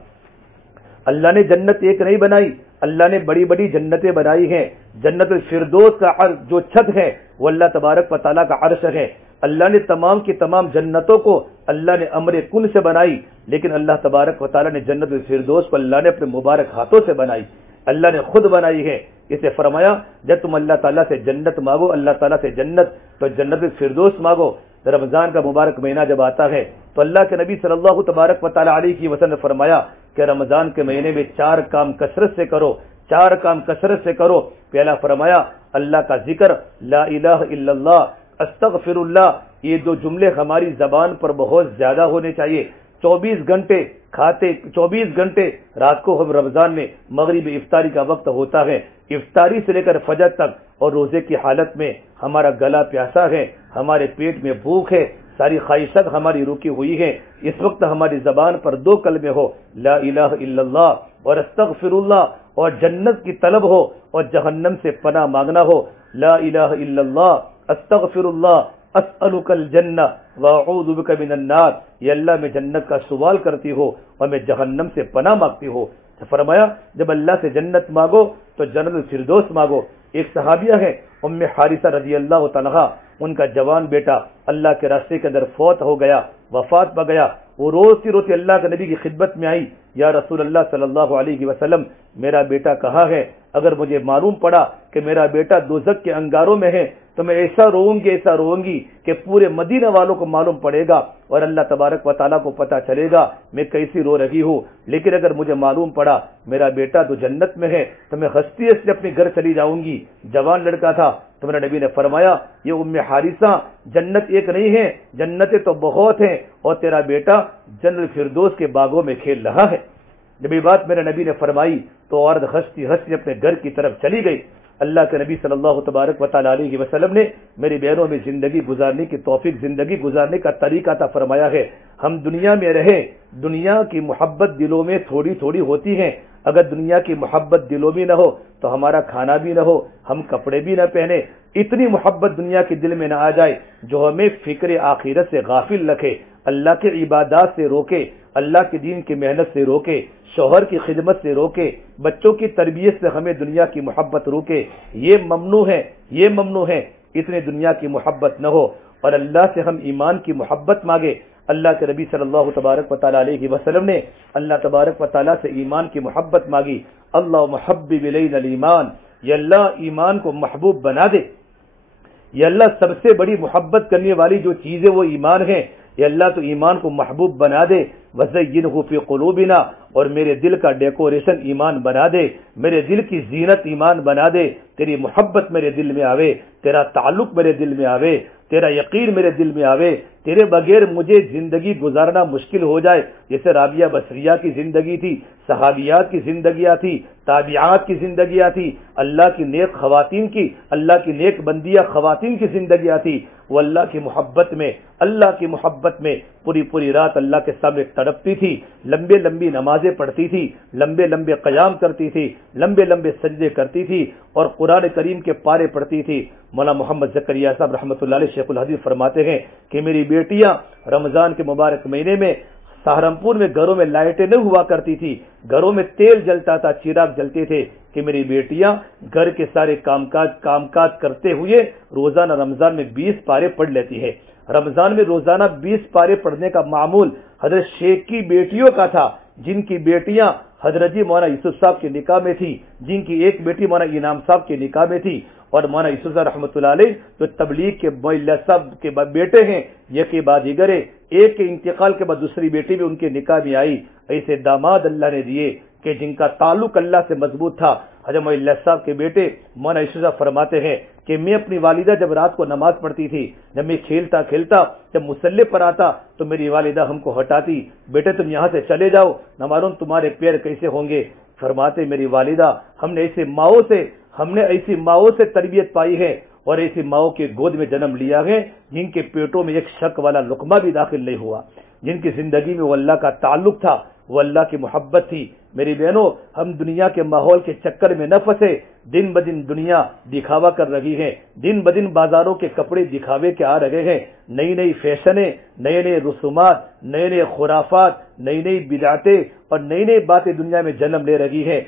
اللہ نے جنت ایک نہیں بنائی، اللہ نے بڑی بڑی جنتیں بنائی ہیں۔ جنت الفردوس کا جو چھت ہے وہ اللہ تبارک و تعالیٰ کا عرش ہے۔ اللہ نے تمام کی تمام جنتوں کو اللہ نے امر کن سے بنائی، لیکن اللہ تبارک و تعالیٰ نے جنت الفردوس کو اللہ نے اپنے مبارک ہاتھوں سے بنائی، اللہ نے خود بنائی ہے۔ اسے فرمایا جب تم اللہ تعالیٰ سے جنت مانگو، اللہ تعالیٰ سے جنت، تو جنت الفردوس مانگو۔ رمضان کا مبارک مہینہ جب آتا ہے تو اللہ کے نبی صلی اللہ تبارک و تعالیٰ علیہ وسلم نے فرمایا کہ رمضان کے مہینے میں 4 کام کثرت سے کرو، 4 کام کثرت سے کرو۔ پہلا فرمایا اللہ کا ذکر، لا الہ الا اللہ، استغفر اللہ، یہ 2 جملے ہماری زبان پر بہت زیادہ ہونے چاہیے۔ 24 گھنٹے کھاتے، 24 گھنٹے رات کو ہم رمضان میں مغرب افطاری کا وقت ہوتا ہے، افطاری سے لے کر فجر تک، اور روزے کی حالت میں ہمارا گلا پیاسا ہے، ہمارے پیٹ میں بھوک ہے، ساری خواہشات ہماری رکی ہوئی ہے، اس وقت ہماری زبان پر 2 کلمے ہو، لا الہ الا اللہ اور استغفر اللہ، اور جنت کی طلب ہو اور جہنم سے پناہ مانگنا ہو، لا الہ الا اللہ، استغفر اللہ، اسألک الجنہ واعوذ بک من النار، یہ اللہ میں جنت کا سوال کرتی ہو اور میں جہنم سے پناہ مانگتی ہو۔ فرمایا جب اللہ سے جنت مانگو تو جنت الفردوس مانگو۔ ایک صحابیہ ہے ام حارثہ رضی اللہ تعالیٰ، ان کا جوان بیٹا اللہ کے راستے کے اندر فوت ہو گیا، وفات پا گیا۔ وہ روتی روتی اللہ کے نبی کی خدمت میں آئی، یا رسول اللہ صلی اللہ علیہ وسلم، میرا بیٹا کہاں ہے؟ اگر مجھے معلوم پڑا کہ میرا بیٹا دوزخ کے انگاروں میں ہے تو میں ایسا روؤں گی کہ پورے مدینہ والوں کو معلوم پڑے گا اور اللہ تبارک و تعالیٰ کو پتہ چلے گا میں کیسی رو رہی ہوں۔ لیکن اگر مجھے معلوم پڑا میرا بیٹا تو جنت میں ہے تو میں ہنستے ہنستے اپنے گھر چلی جاؤں گی۔ جوان لڑکا تھا تو میرے نبی نے فرمایا یہ ام حارثہ، جنت ایک نہیں ہے، جنتیں تو بہت ہیں، اور تیرا بیٹا جنت الفردوس کے باغوں میں کھیل رہا ہے۔ جب یہ بات میرے نبی نے فرمائی تو عورت ہنستی ہنستی اپنے گھر کی طرف چلی گئی۔ اللہ کے نبی صلی اللہ تبارک و تعالیٰ علیہ وسلم نے میری بہنوں میں زندگی گزارنے کی توفیق، زندگی گزارنے کا طریقہ عطا فرمایا ہے۔ ہم دنیا میں رہیں، دنیا کی محبت دلوں میں تھوڑی تھوڑی ہوتی ہے، اگر دنیا کی محبت دلوں میں نہ ہو تو ہمارا کھانا بھی نہ ہو، ہم کپڑے بھی نہ پہنے، اتنی محبت دنیا کے دل میں نہ آ جائے جو ہمیں فکر آخرت سے غافل رکھے، اللہ کے عبادات سے روکے، اللہ کے دین کی محنت سے روکے، شوہر کی خدمت سے روکے، بچوں کی تربیت سے ہمیں دنیا کی محبت روکے۔ یہ ممنوع ہے، یہ ممنوع ہے، اتنے دنیا کی محبت نہ ہو، اور اللہ سے ہم ایمان کی محبت مانگے۔ اللہ کے نبی صلی اللہ تبارک و تعالیٰ علیہ وسلم نے اللہ تبارک و تعالیٰ سے ایمان کی محبت مانگی۔ اللہ محبب الینا الایمان، یہ اللہ ایمان کو محبوب بنا دے، یہ اللہ سب سے بڑی محبت کرنے والی جو چیز ہے وہ ایمان ہے، یہ اللہ تو ایمان کو محبوب بنا دے۔ وزینہ فی قلوبنا، اور میرے دل کا ڈیکوریشن ایمان بنا دے، میرے دل کی زینت ایمان بنا دے، تیری محبت میرے دل میں آوے، تیرا تعلق میرے دل میں آوے، تیرا یقین میرے دل میں آوے، تیرے بغیر مجھے زندگی گزارنا مشکل ہو جائے، جیسے رابعہ بصریہ کی زندگی تھی، صحابیات کی زندگیاں تھی، تابعات کی زندگیاں تھی، اللہ کی نیک خواتین کی، اللہ کی نیک بندیہ خواتین کی زندگیاں تھی۔ وہ اللہ کی محبت میں پوری پوری رات اللہ کے سامنے تڑپتی تھی، لمبے لمبی نمازیں پڑھتی تھی، لمبے لمبے قیام کرتی تھی، لمبے لمبے سجدے کرتی تھی اور قرآن کریم کے پارے پڑھتی تھی۔ مولانا محمد زکریا صاحب رحمۃ اللہ علیہ شیخ الحدیث فرماتے ہیں کہ میری بیٹیاں رمضان کے مبارک مہینے میں سہارنپور میں گھروں میں لائٹیں نہیں ہوا کرتی تھی، گھروں میں تیل جلتا تھا، چراغ جلتے تھے، کہ میری بیٹیاں گھر کے سارے کام کاج کرتے ہوئے روزانہ رمضان میں 20 پارے پڑھ لیتی ہے۔ رمضان میں روزانہ 20 پارے پڑھنے کا معمول حضرت شیخ کی بیٹیوں کا تھا، جن کی بیٹیاں حضرت جی مولانا یوسف صاحب کے نکاح میں تھی، جن کی ایک بیٹی مولانا انعام صاحب کے نکاح میں تھی، اور مولانا یوسف صاحب رحمۃ اللہ علیہ جو تبلیغ کے مولا صاحب کے بیٹے ہیں، یہ کے بعد دیگر ایک کے انتقال کے بعد دوسری بیٹی بھی ان کے نکاح میں آئی۔ ایسے داماد اللہ نے دیے کہ جن کا تعلق اللہ سے مضبوط تھا۔ حضرت مولا صاحب کے بیٹے مولانا یوسف صاحب فرماتے ہیں کہ میں اپنی والدہ جب رات کو نماز پڑھتی تھی، جب میں کھیلتا جب مصلی پر آتا تو میری والدہ ہم کو ہٹاتی، بیٹے تم یہاں سے چلے جاؤ، نہ معلوم تمہارے پیر کیسے ہوں گے۔ فرماتے میری والدہ ہم نے ایسی ماؤں سے تربیت پائی ہے اور ایسی ماؤں کے گود میں جنم لیا ہے جن کے پیٹوں میں ایک شک والا لقمہ بھی داخل نہیں ہوا، جن کی زندگی میں وہ اللہ کا تعلق تھا، وہ اللہ کی محبت تھی۔ میری بہنوں، ہم دنیا کے ماحول کے چکر میں نہ پھنسے، دن بدن دنیا دکھاوا کر رہی ہے، دن بدن بازاروں کے کپڑے دکھاوے کے آ رہے ہیں، نئی نئی فیشنیں، نئے نئے رسومات، نئے نئے خرافات، نئی نئی بدعتیں اور نئی نئی باتیں دنیا میں جنم لے رہی ہیں۔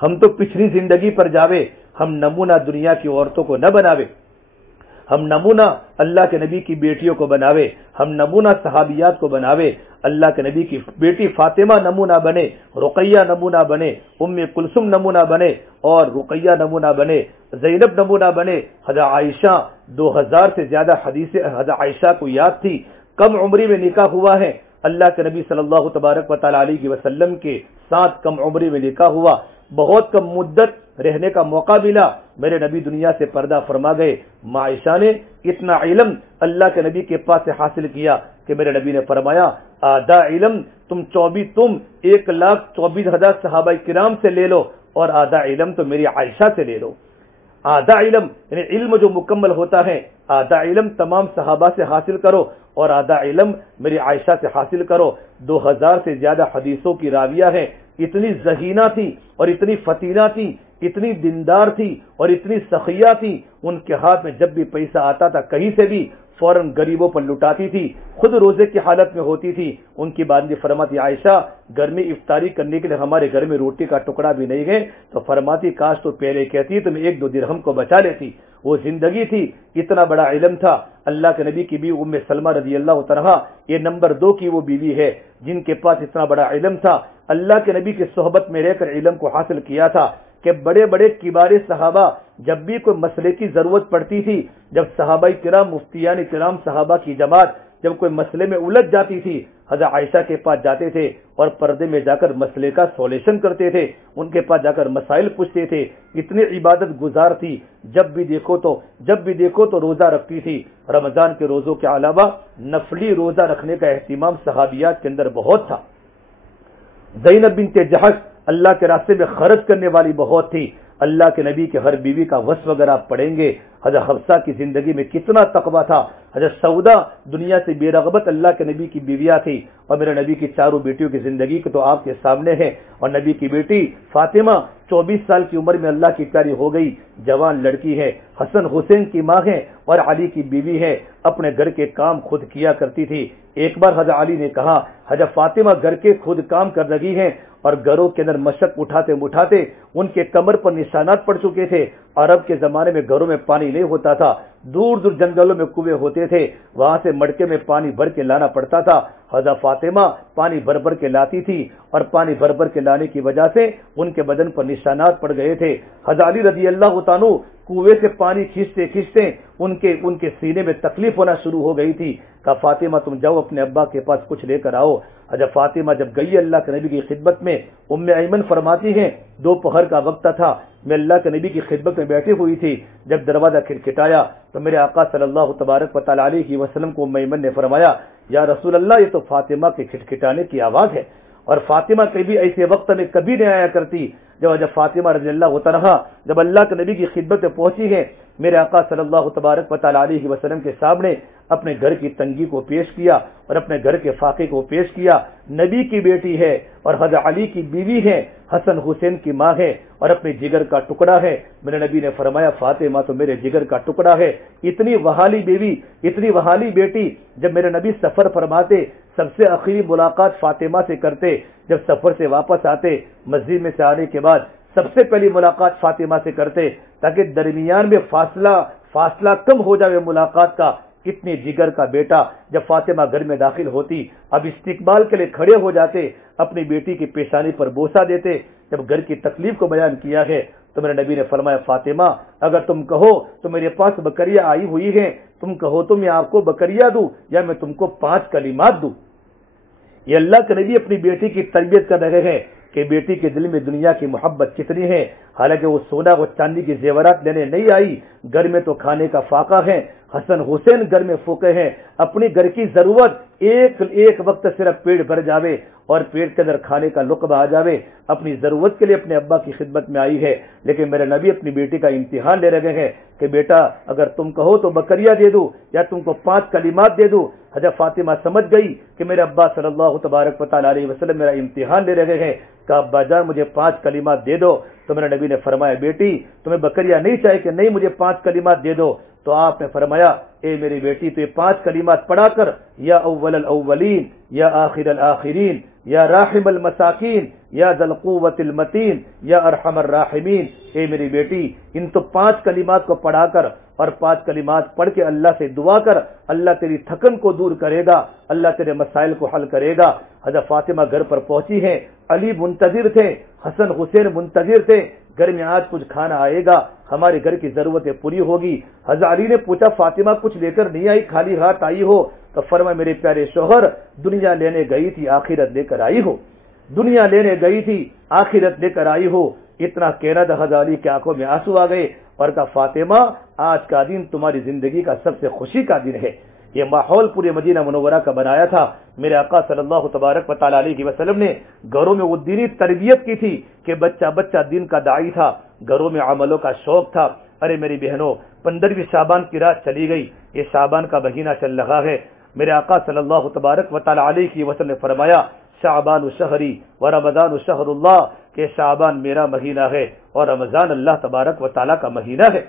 ہم تو پچھلی زندگی پر جاوے، ہم نمونہ دنیا کی عورتوں کو نہ بناوے، ہم نمونہ اللہ کے نبی کی بیٹیوں کو بناوے، ہم نمونہ صحابیات کو بناوے، اللہ کے نبی کی بیٹی فاطمہ نمونہ بنے، رقیہ نمونہ بنے، ام کلثوم نمونہ بنے اور رقیہ نمونہ بنے، زینب نمونہ بنے۔ حضرت عائشہ 2000 سے زیادہ حدیثیں حضرت عائشہ کو یاد تھی، کم عمری میں نکاح ہوا ہے، اللہ کے نبی صلی اللہ تبارک و تعالی علیہ وسلم کے ساتھ کم عمری میں نکاح ہوا، بہت کم مدت رہنے کا موقع ملا، میرے نبی دنیا سے پردہ فرما گئے۔ ماں عائشہ نے اتنا علم اللہ کے نبی کے پاس سے حاصل کیا کہ میرے نبی نے فرمایا آدھا علم تم 1,24,000 صحابہ کرام سے لے لو اور آدھا علم تو میری عائشہ سے لے لو۔ آدھا علم یعنی علم جو مکمل ہوتا ہے، آدھا علم تمام صحابہ سے حاصل کرو اور آدھا علم میری عائشہ سے حاصل کرو۔ 2000 سے زیادہ حدیثوں کی راویہ ہے، اتنی ذہینہ تھی اور اتنی فتینہ تھی، اتنی دیندار تھی اور اتنی سخیہ تھی، ان کے ہاتھ میں جب بھی پیسہ آتا تھا کہیں سے بھی فوراً غریبوں پر لٹاتی تھی، خود روزے کی حالت میں ہوتی تھی۔ ان کی بات بھی فرماتی عائشہ گھر میں افطاری کرنے کے لیے ہمارے گھر میں روٹی کا ٹکڑا بھی نہیں ہے، تو فرماتی کاش تو پہلے کہتی تو میں 1-2 درہم کو بچا لیتی۔ وہ زندگی تھی، اتنا بڑا علم تھا۔ اللہ کے نبی کی بھی ام سلمہ رضی اللہ عنہا یہ نمبر 2 کی وہ بیوی ہے جن کے پاس اتنا بڑا علم تھا، اللہ کے نبی کی صحبت میں رہ کر علم کو حاصل کیا تھا کہ بڑے بڑے کبار صحابہ جب بھی کوئی مسئلے کی ضرورت پڑتی تھی، جب صحابہ کرام مفتیان کرام صحابہ کی جماعت جب کوئی مسئلے میں الجھ جاتی تھی، حضرت عائشہ کے پاس جاتے تھے اور پردے میں جا کر مسئلے کا سولوشن کرتے تھے، ان کے پاس جا کر مسائل پوچھتے تھے۔ اتنی عبادت گزار تھی، جب بھی دیکھو تو روزہ رکھتی تھی۔ رمضان کے روزوں کے علاوہ نفلی روزہ رکھنے کا اہتمام صحابیات کے اندر بہت تھا۔ زینب بنت جحش اللہ کے راستے میں خرچ کرنے والی بہت تھی۔ اللہ کے نبی کے ہر بیوی کا وصف اگر آپ پڑھیں گے، حضرت حفصہ کی زندگی میں کتنا تقویٰ تھا، حضرت سودا دنیا سے بے رغبت اللہ کے نبی کی بیویاں تھی، اور میرے نبی کی چاروں بیٹیوں کی زندگی تو آپ کے سامنے ہے۔ اور نبی کی بیٹی فاطمہ 24 سال کی عمر میں اللہ کی پیاری ہو گئی، جوان لڑکی ہے، حسن حسین کی ماں ہے اور علی کی بیوی ہے، اپنے گھر کے کام خود کیا کرتی تھی۔ ایک بار حضرت علی نے کہا حضرت فاطمہ گھر کے خود کام کر رہی ہیں اور گھروں کے اندر مشق اٹھاتے ان کے کمر پر نشانات پڑ چکے تھے۔ عرب کے زمانے میں گھروں میں پانی نہیں ہوتا تھا، دور دور جنگلوں میں کنویں ہوتے تھے، وہاں سے مٹکے میں پانی بھر کے لانا پڑتا تھا۔ حضرت فاطمہ پانی بھر بھر کے لاتی تھی اور پانی بھر بھر کے لانے کی وجہ سے ان کے بدن پر نشانات پڑ گئے تھے۔ حضرت علی رضی اللہ عنہ کنویں سے پانی کھینچتے ان کے سینے میں تکلیف ہونا شروع ہو گئی تھی۔ کہا فاطمہ تم جاؤ اپنے ابا کے پاس کچھ لے کر آؤ۔ حضرت فاطمہ جب گئی اللہ کے نبی کی خدمت میں، ام ایمن فرماتی ہیں دوپہر کا وقت تھا، میں اللہ کے نبی کی خدمت میں بیٹھی ہوئی تھی، جب دروازہ کھٹکھٹایا تو میرے آقا صلی اللہ تبارک و تعالی علیہ وسلم کو ام ایمن نے فرمایا یا رسول اللہ یہ تو فاطمہ کے کھٹکھٹانے کی آواز ہے۔ اور فاطمہ کبھی ایسے وقت میں کبھی نہیں آیا کرتی۔ جب فاطمہ رضی اللہ عنہا جب اللہ کے نبی کی خدمت میں پہنچی ہے میرے آقا صلی اللہ تبارک و تعالی علیہ وسلم کے سامنے اپنے گھر کی تنگی کو پیش کیا اور اپنے گھر کے فاقے کو پیش کیا. نبی کی بیٹی ہے اور حضرت علی کی بیوی ہے, حسن حسین کی ماں ہے اور اپنے جگر کا ٹکڑا ہے. میرے نبی نے فرمایا فاطمہ تو میرے جگر کا ٹکڑا ہے. اتنی وہالی بیوی, اتنی وہالی بیٹی. جب میرے نبی سفر فرماتے سب سے آخری ملاقات فاطمہ سے کرتے. جب سفر سے واپس آتے مسجد میں سے آنے کے بعد سب سے پہلی ملاقات فاطمہ سے کرتے تاکہ درمیان میں فاصلہ کم ہو جائے ملاقات کا. کتنی جگر کا بیٹا. جب فاطمہ گھر میں داخل ہوتی اب استقبال کے لیے کھڑے ہو جاتے, اپنی بیٹی کی پیشانی پر بوسہ دیتے. جب گھر کی تکلیف کو بیان کیا ہے تو میرے نبی نے فرمایا فاطمہ اگر تم کہو تو میرے پاس بکریاں آئی ہوئی ہیں, تم کہو تو میں آپ کو بکریاں دوں یا میں تم کو 5 کلمات دوں. یہ اللہ کے نبی اپنی بیٹی کی تربیت کر رہے ہیں کہ بیٹی کے دل میں دنیا کی محبت کتنی ہے. حالانکہ وہ سونا و چاندی کی زیورات لینے نہیں آئی, گھر میں تو کھانے کا فاقہ ہے. حسن حسین گھر میں پھوکے ہیں, اپنی گھر کی ضرورت ایک وقت صرف پیٹ بھر جاوے اور پیٹ کے اندر کھانے کا لقمہ آ جاوے. اپنی ضرورت کے لیے اپنے ابا کی خدمت میں آئی ہے. لیکن میرے نبی اپنی بیٹی کا امتحان لے رہے ہیں کہ بیٹا اگر تم کہو تو بکریاں دے دوں یا تم کو 5 کلمات دے دوں. حضرت فاطمہ سمجھ گئی کہ میرے ابا صلی اللہ تبارک و تعالی علیہ وسلم میرا امتحان لے رہے ہیں. کہ ابا جان مجھے 5 کلمات دے دو. تو میرے نبی نے فرمایا بیٹی تمہیں بکریاں نہیں چاہیے کہ نہیں مجھے 5 کلمات دے دو. تو آپ نے فرمایا اے میری بیٹی تو یہ 5 کلمات پڑھا کر یا اول الاولین یا آخر الاخرین یا راحم المساکین یا ذی القوۃ المتین یا ارحم الراحمین. اے میری بیٹی ان تو 5 کلمات کو پڑھا کر اور 5 کلمات پڑھ کے اللہ سے دعا کر, اللہ تیری تھکن کو دور کرے گا, اللہ تیرے مسائل کو حل کرے گا. حضرت فاطمہ گھر پر پہنچی ہیں, علی منتظر تھے, حسن حسین منتظر تھے. گھر میں آج کچھ کھانا آئے گا, ہمارے گھر کی ضرورتیں پوری ہوگی. حضرت علی نے پوچھا فاطمہ کچھ لے کر نہیں آئی, خالی ہاتھ آئی ہو؟ تو فرمایا میرے پیارے شوہر دنیا لینے گئی تھی آخرت لے کر آئی ہو, دنیا لینے گئی تھی آخرت لے کر آئی ہو. اتنا کہنا تھا حضرت علی کی آنکھوں میں آنسو آ گئے اور کہا فاطمہ آج کا دن تمہاری زندگی کا سب سے خوشی کا دن ہے. یہ ماحول پورے مدینہ منورہ کا بنایا تھا. میرے آقا صلی اللہ تبارک و تعالی علیہ وسلم نے گھروں میں وہ دینی تربیت کی تھی کہ بچہ دین کا داعی تھا, گھروں میں عملوں کا شوق تھا. ارے میری بہنوں 15ویں شعبان کی رات چلی گئی, یہ شعبان کا مہینہ چل رہا ہے. میرے آقا صلی اللہ تبارک و تعالی علیہ وسلم نے فرمایا شعبان شہری و رمضان شہر اللہ, کہ شعبان میرا مہینہ ہے اور رمضان اللہ تبارک و تعالی کا مہینہ ہے.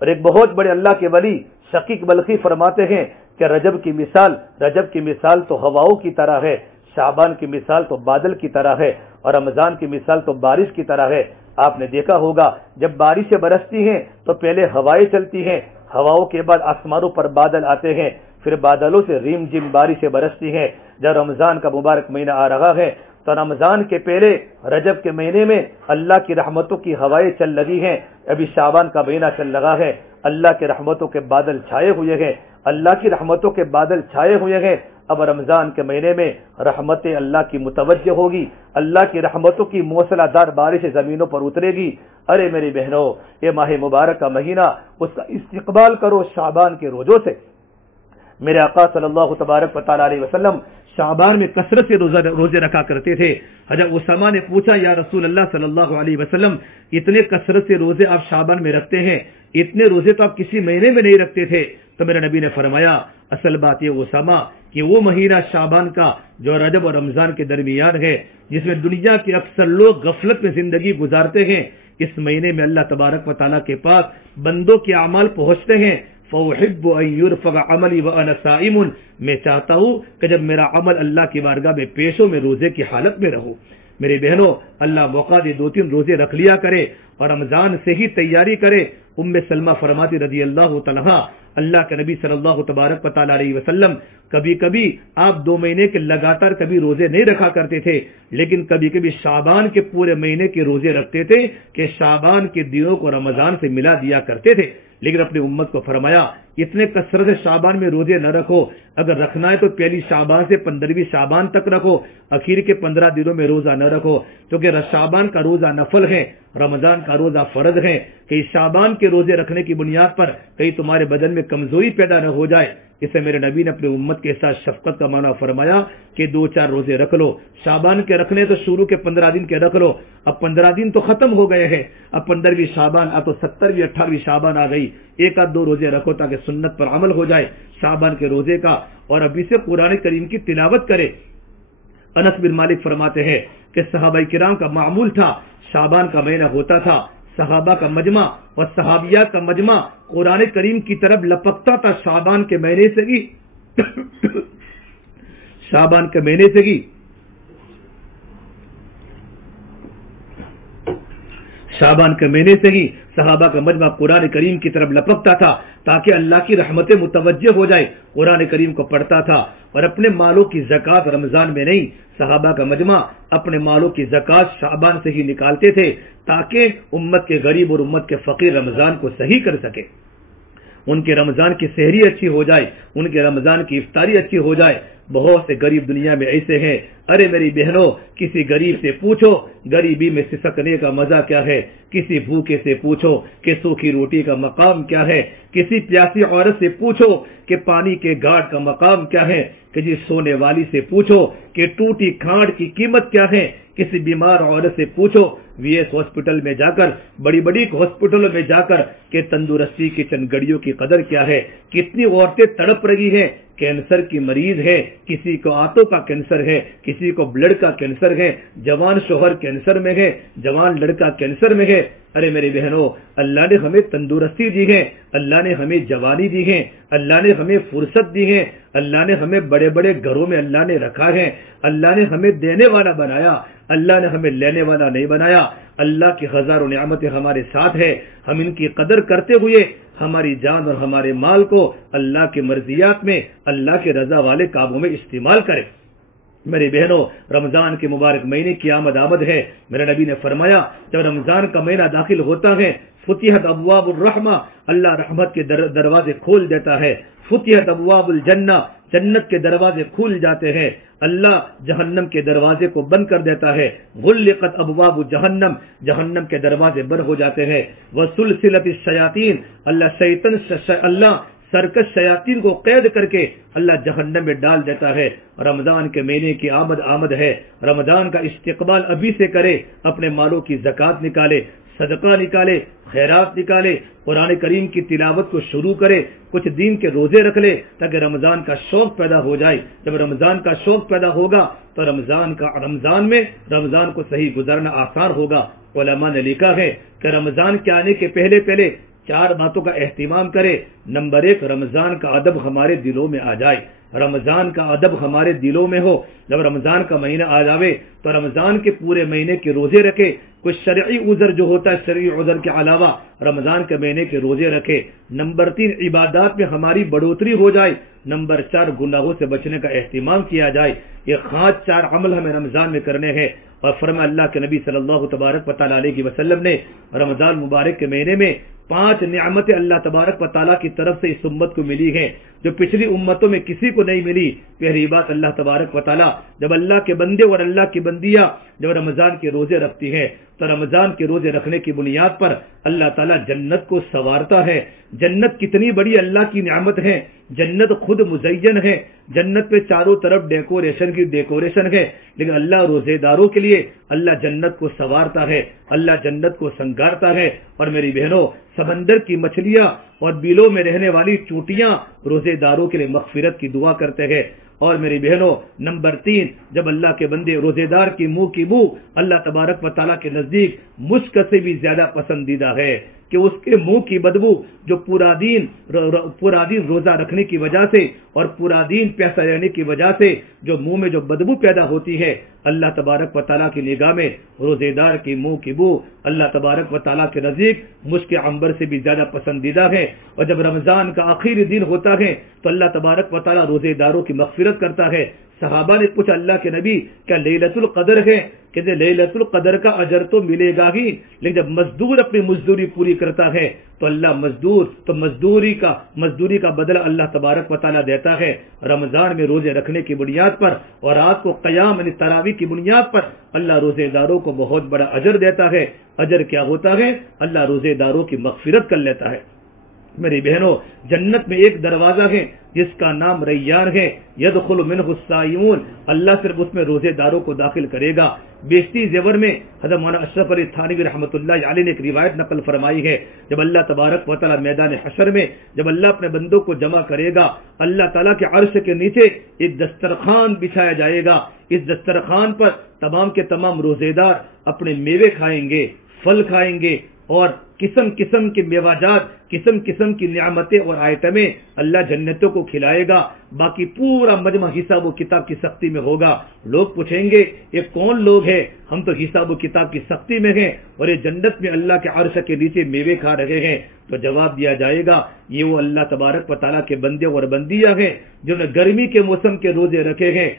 اور ایک بہت بڑے اللہ کے ولی شقیق بلخی فرماتے ہیں کہ رجب کی مثال تو ہواؤں کی طرح ہے, شعبان کی مثال تو بادل کی طرح ہے اور رمضان کی مثال تو بارش کی طرح ہے. آپ نے دیکھا ہوگا جب بارشیں برستی ہیں تو پہلے ہوائیں چلتی ہیں, ہواؤں کے بعد آسمانوں پر بادل آتے ہیں, پھر بادلوں سے ریم جم بارشیں برستی ہیں. جب رمضان کا مبارک مہینہ آ رہا ہے تو رمضان کے پہلے رجب کے مہینے میں اللہ کی رحمتوں کی ہوائیں چل رہی ہیں. ابھی شعبان کا مہینہ چل رہا ہے, اللہ کے رحمتوں کے بادل چھائے ہوئے ہیں, اللہ کی رحمتوں کے بادل چھائے ہوئے ہیں. اب رمضان کے مہینے میں رحمت اللہ کی متوجہ ہوگی, اللہ کی رحمتوں کی موسلا دار بارش زمینوں پر اترے گی. ارے میری بہنوں یہ ماہ مبارک کا مہینہ, اس کا استقبال کرو شعبان کے روزوں سے. میرے آقا صلی اللہ تبارک و تعالی علیہ وسلم شعبان میں کثرت سے روزے رکھا کرتے تھے. حضرت اسامہ نے پوچھا یا رسول اللہ صلی اللہ علیہ وسلم اتنے کثرت سے روزے آپ شعبان میں رکھتے ہیں, اتنے روزے تو آپ کسی مہینے میں نہیں رکھتے تھے. تو میرے نبی نے فرمایا اصل بات یہ اسامہ کہ وہ مہینہ شعبان کا جو رجب اور رمضان کے درمیان ہے, جس میں دنیا کے اکثر لوگ غفلت میں زندگی گزارتے ہیں, اس مہینے میں اللہ تبارک و تعالیٰ کے پاس بندوں کے اعمال پہنچتے ہیں. فَأُحِبُّ أَن يُرْفَعَ عَمَلِي وَأَنَا صَائِمٌ, میں چاہتا ہوں کہ جب میرا عمل اللہ کی بارگاہ میں پیش ہو میں روزے کی حالت میں رہوں. میرے بہنوں اللہ موقع دے 2-3 روزے رکھ لیا کرے اور رمضان سے ہی تیاری کرے. سلمہ فرماتی رضی اللہ تعالیٰ اللہ کے نبی صلی اللہ تبارک و تعالی علیہ وسلم کبھی کبھی آپ 2 مہینے کے لگاتار کبھی روزے نہیں رکھا کرتے تھے, لیکن کبھی کبھی شعبان کے پورے مہینے کے روزے رکھتے تھے کہ شعبان کے دنوں کو رمضان سے ملا دیا کرتے تھے. لیکن اپنی امت کو فرمایا اتنے کثرت شعبان میں روزے نہ رکھو, اگر رکھنا ہے تو پہلی شعبان سے 15ویں شعبان تک رکھو, اخیر کے 15 دنوں میں روزہ نہ رکھو, کیونکہ شعبان کا روزہ نفل ہے, رمضان کا روزہ فرض ہے. کہ شعبان کے روزے رکھنے کی بنیاد پر کہیں تمہارے بدن میں کمزوری پیدا نہ ہو جائے, اسے میرے نبی نے اپنی امت کے ساتھ شفقت کا معنی فرمایا کہ 2-4 روزے رکھ لو. شعبان کے رکھنے تو شروع کے 15 دن کے رکھ لو. اب 15 دن تو ختم ہو گئے ہیں, اب 15ویں شعبان, اب تو 17ویں 18ویں شعبان آ گئی. 1-2 روزے رکھو تاکہ سنت پر عمل ہو جائے شعبان کے روزے کا, اور ابھی سے قرآن کریم کی تلاوت کرے. انس بن مالک فرماتے ہیں کہ صحابہ کرام کا معمول تھا, شعبان کا مہینہ ہوتا تھا, صحابہ کا مجمع اور صحابیات کا مجمع قرآن کریم کی طرف لپکتا تھا شعبان کے مہینے سے ہی شعبان کے مہینے سے ہی شعبان کے مہینے سے ہی صحابہ کا مجمع قرآن کریم کی طرف لپکتا تھا تاکہ اللہ کی رحمتیں متوجہ ہو جائے. قرآن کریم کو پڑھتا تھا اور اپنے مالوں کی زکوٰۃ رمضان میں نہیں, صحابہ کا مجمع اپنے مالوں کی زکوٰۃ شعبان سے ہی نکالتے تھے تاکہ امت کے غریب اور امت کے فقیر رمضان کو صحیح کر سکے, ان کے رمضان کی سحری اچھی ہو جائے, ان کے رمضان کی افطاری اچھی ہو جائے. بہت سے غریب دنیا میں ایسے ہیں, ارے میری بہنوں کسی غریب سے پوچھو غریبی میں سسکنے کا مزہ کیا ہے, کسی بھوکے سے پوچھو کہ سوکھی روٹی کا مقام کیا ہے, کسی پیاسی عورت سے پوچھو کہ پانی کے گھاٹ کا مقام کیا ہے, کہ سونے والی سے پوچھو کہ ٹوٹی کھانڈ کی قیمت کیا ہے, کسی بیمار عورت سے پوچھو وی ایس ہاسپٹل میں جا کر, بڑی بڑی ہاسپٹلوں میں جا کر کہ تندرستی کی چند گھڑیوں کی قدر کیا ہے. کتنی عورتیں تڑپ رہی ہیں, کینسر کی مریض ہے, کسی کو آنتوں کا کینسر ہے, کسی کو بلڈ کا کینسر ہے, جوان شوہر کینسر میں ہے, جوان لڑکا کینسر میں ہے. ارے میری بہنوں اللہ نے ہمیں تندرستی دی ہے, اللہ نے ہمیں جوانی دی ہے, اللہ نے ہمیں فرصت دی ہے, اللہ نے ہمیں بڑے بڑے گھروں میں اللہ نے رکھا ہے, اللہ نے ہمیں دینے والا بنایا, اللہ نے ہمیں لینے والا نہیں بنایا. اللہ کی ہزاروں نعمتیں ہمارے ساتھ ہے, ہم ان کی قدر کرتے ہوئے ہماری جان اور ہمارے مال کو اللہ کے مرضیات میں, اللہ کے رضا والے کاموں میں استعمال کریں. میری بہنوں رمضان کے مبارک مہینے کی آمد ہے. میرے نبی نے فرمایا جب رمضان کا مہینہ داخل ہوتا ہے فتحت ابواب الرحمہ, اللہ رحمت کے دروازے کھول دیتا ہے. فتحت ابواب الجنہ, جنت کے دروازے کھول جاتے ہیں. اللہ جہنم کے دروازے کو بند کر دیتا ہے. غلقت ابواب جہنم, جہنم کے دروازے بند ہو جاتے ہیں. وسلسلت الشیاطین, اللہ سرکش شیاطین کو قید کر کے اللہ جہنم میں ڈال دیتا ہے. رمضان کے مہینے کی آمد ہے. رمضان کا استقبال ابھی سے کرے, اپنے مالوں کی زکوٰۃ نکالے, صدقہ نکالے, خیرات نکالے, قرآن کریم کی تلاوت کو شروع کرے, کچھ دن کے روزے رکھ لے تاکہ رمضان کا شوق پیدا ہو جائے. جب رمضان کا شوق پیدا ہوگا تو رمضان میں رمضان کو صحیح گزارنا آسان ہوگا. علماء نے لکھا ہے کہ رمضان کے آنے کے پہلے 4 باتوں کا اہتمام کرے. نمبر 1, رمضان کا ادب ہمارے دلوں میں آ جائے, رمضان کا ادب ہمارے دلوں میں ہو. جب رمضان کا مہینہ آ جاوے تو رمضان کے پورے مہینے کے روزے رکھے. کچھ شرعی عذر جو ہوتا ہے, شرعی عذر کے علاوہ رمضان کے مہینے کے روزے رکھے. نمبر 3, عبادات میں ہماری بڑھوتری ہو جائے. نمبر 4, گناہوں سے بچنے کا اہتمام کیا جائے. یہ خاص 4 عمل ہمیں رمضان میں کرنے ہیں. اور فرمایا اللہ کے نبی صلی اللہ تبارک و تعالی علیہ وسلم نے رمضان مبارک کے مہینے میں 5 نعمتیں اللہ تبارک و تعالیٰ کی طرف سے اس امت کو ملی ہیں جو پچھلی امتوں میں کسی کو نہیں ملی. پہلی بات, اللہ تبارک و تعالیٰ جب اللہ کے بندے اور اللہ کی بندیاں جب رمضان کے روزے رکھتی ہیں تو رمضان کے روزے رکھنے کی بنیاد پر اللہ تعالیٰ جنت کو سنوارتا ہے. جنت کتنی بڑی اللہ کی نعمت ہے, جنت خود مزین ہے, جنت پہ چاروں طرف ڈیکوریشن ہے, لیکن اللہ روزے داروں کے لیے اللہ جنت کو سنوارتا ہے, اللہ جنت کو سنگارتا ہے. اور میری بہنوں سمندر کی مچھلیاں اور بیلوں میں رہنے والی چونٹیاں روزے داروں کے لیے مغفرت کی دعا کرتے ہیں. اور میری بہنوں نمبر 3, جب اللہ کے بندے روزے دار کی منہ کی بو اللہ تبارک و تعالیٰ کے نزدیک مشک سے بھی زیادہ پسندیدہ ہے کہ اس کے منہ کی بدبو جو پورا دن روزہ رکھنے کی وجہ سے اور پورا دن پیاسا رہنے کی وجہ سے جو منہ میں جو بدبو پیدا ہوتی ہے, اللہ تبارک و تعالیٰ کی نگاہ میں روزے دار کی منہ کی بو اللہ تبارک و تعالیٰ کے نزدیک مشک عنبر سے بھی زیادہ پسندیدہ ہے. اور جب رمضان کا آخری دن ہوتا ہے تو اللہ تبارک و تعالیٰ روزے داروں کی مغفرت کرتا ہے. صحابہ نے پوچھا اللہ کے نبی کیا لیلۃ القدر ہے؟ کہتے لیلۃ القدر کا اجر تو ملے گا ہی, لیکن جب مزدور اپنی مزدوری پوری کرتا ہے تو اللہ مزدوری کا بدلہ اللہ تبارک و تعالیٰ دیتا ہے. رمضان میں روزے رکھنے کی بنیاد پر اور رات کو قیام یعنی تراویح کی بنیاد پر اللہ روزے داروں کو بہت بڑا اجر دیتا ہے. اجر کیا ہوتا ہے؟ اللہ روزے داروں کی مغفرت کر لیتا ہے. میری بہنوں، جنت میں ایک دروازہ ہے جس کا نام ریان ہے، یدخل منہ الصائمون، اللہ صرف اس میں روزے داروں کو داخل کرے گا۔ بیشتی زیور میں حضرت مولانا اشرف علی تھانوی رحمۃ اللہ علیہ نے ایک روایت نقل فرمائی ہے، جب اللہ تبارک و تعالی میدان حشر میں جب اللہ اپنے بندوں کو جمع کرے گا، اللہ تعالیٰ کے عرش کے نیچے ایک دسترخوان بچھایا جائے گا، اس دسترخوان پر تمام کے تمام روزے دار اپنے میوے کھائیں گے، پھل کھائیں گے، اور قسم قسم کی میوہ، قسم قسم کی نعمتیں اور آئٹمیں اللہ جنتوں کو کھلائے گا۔ باقی پورا مجمع حساب و کتاب کی سختی میں ہوگا۔ لوگ پوچھیں گے یہ کون لوگ ہیں؟ ہم تو حساب و کتاب کی سختی میں ہیں اور یہ جنت میں اللہ کے عرش کے نیچے میوے کھا رہے ہیں۔ تو جواب دیا جائے گا یہ وہ اللہ تبارک و تعالیٰ کے بندے اور بندیاں ہیں جنہوں نے گرمی کے موسم کے روزے رکھے ہیں،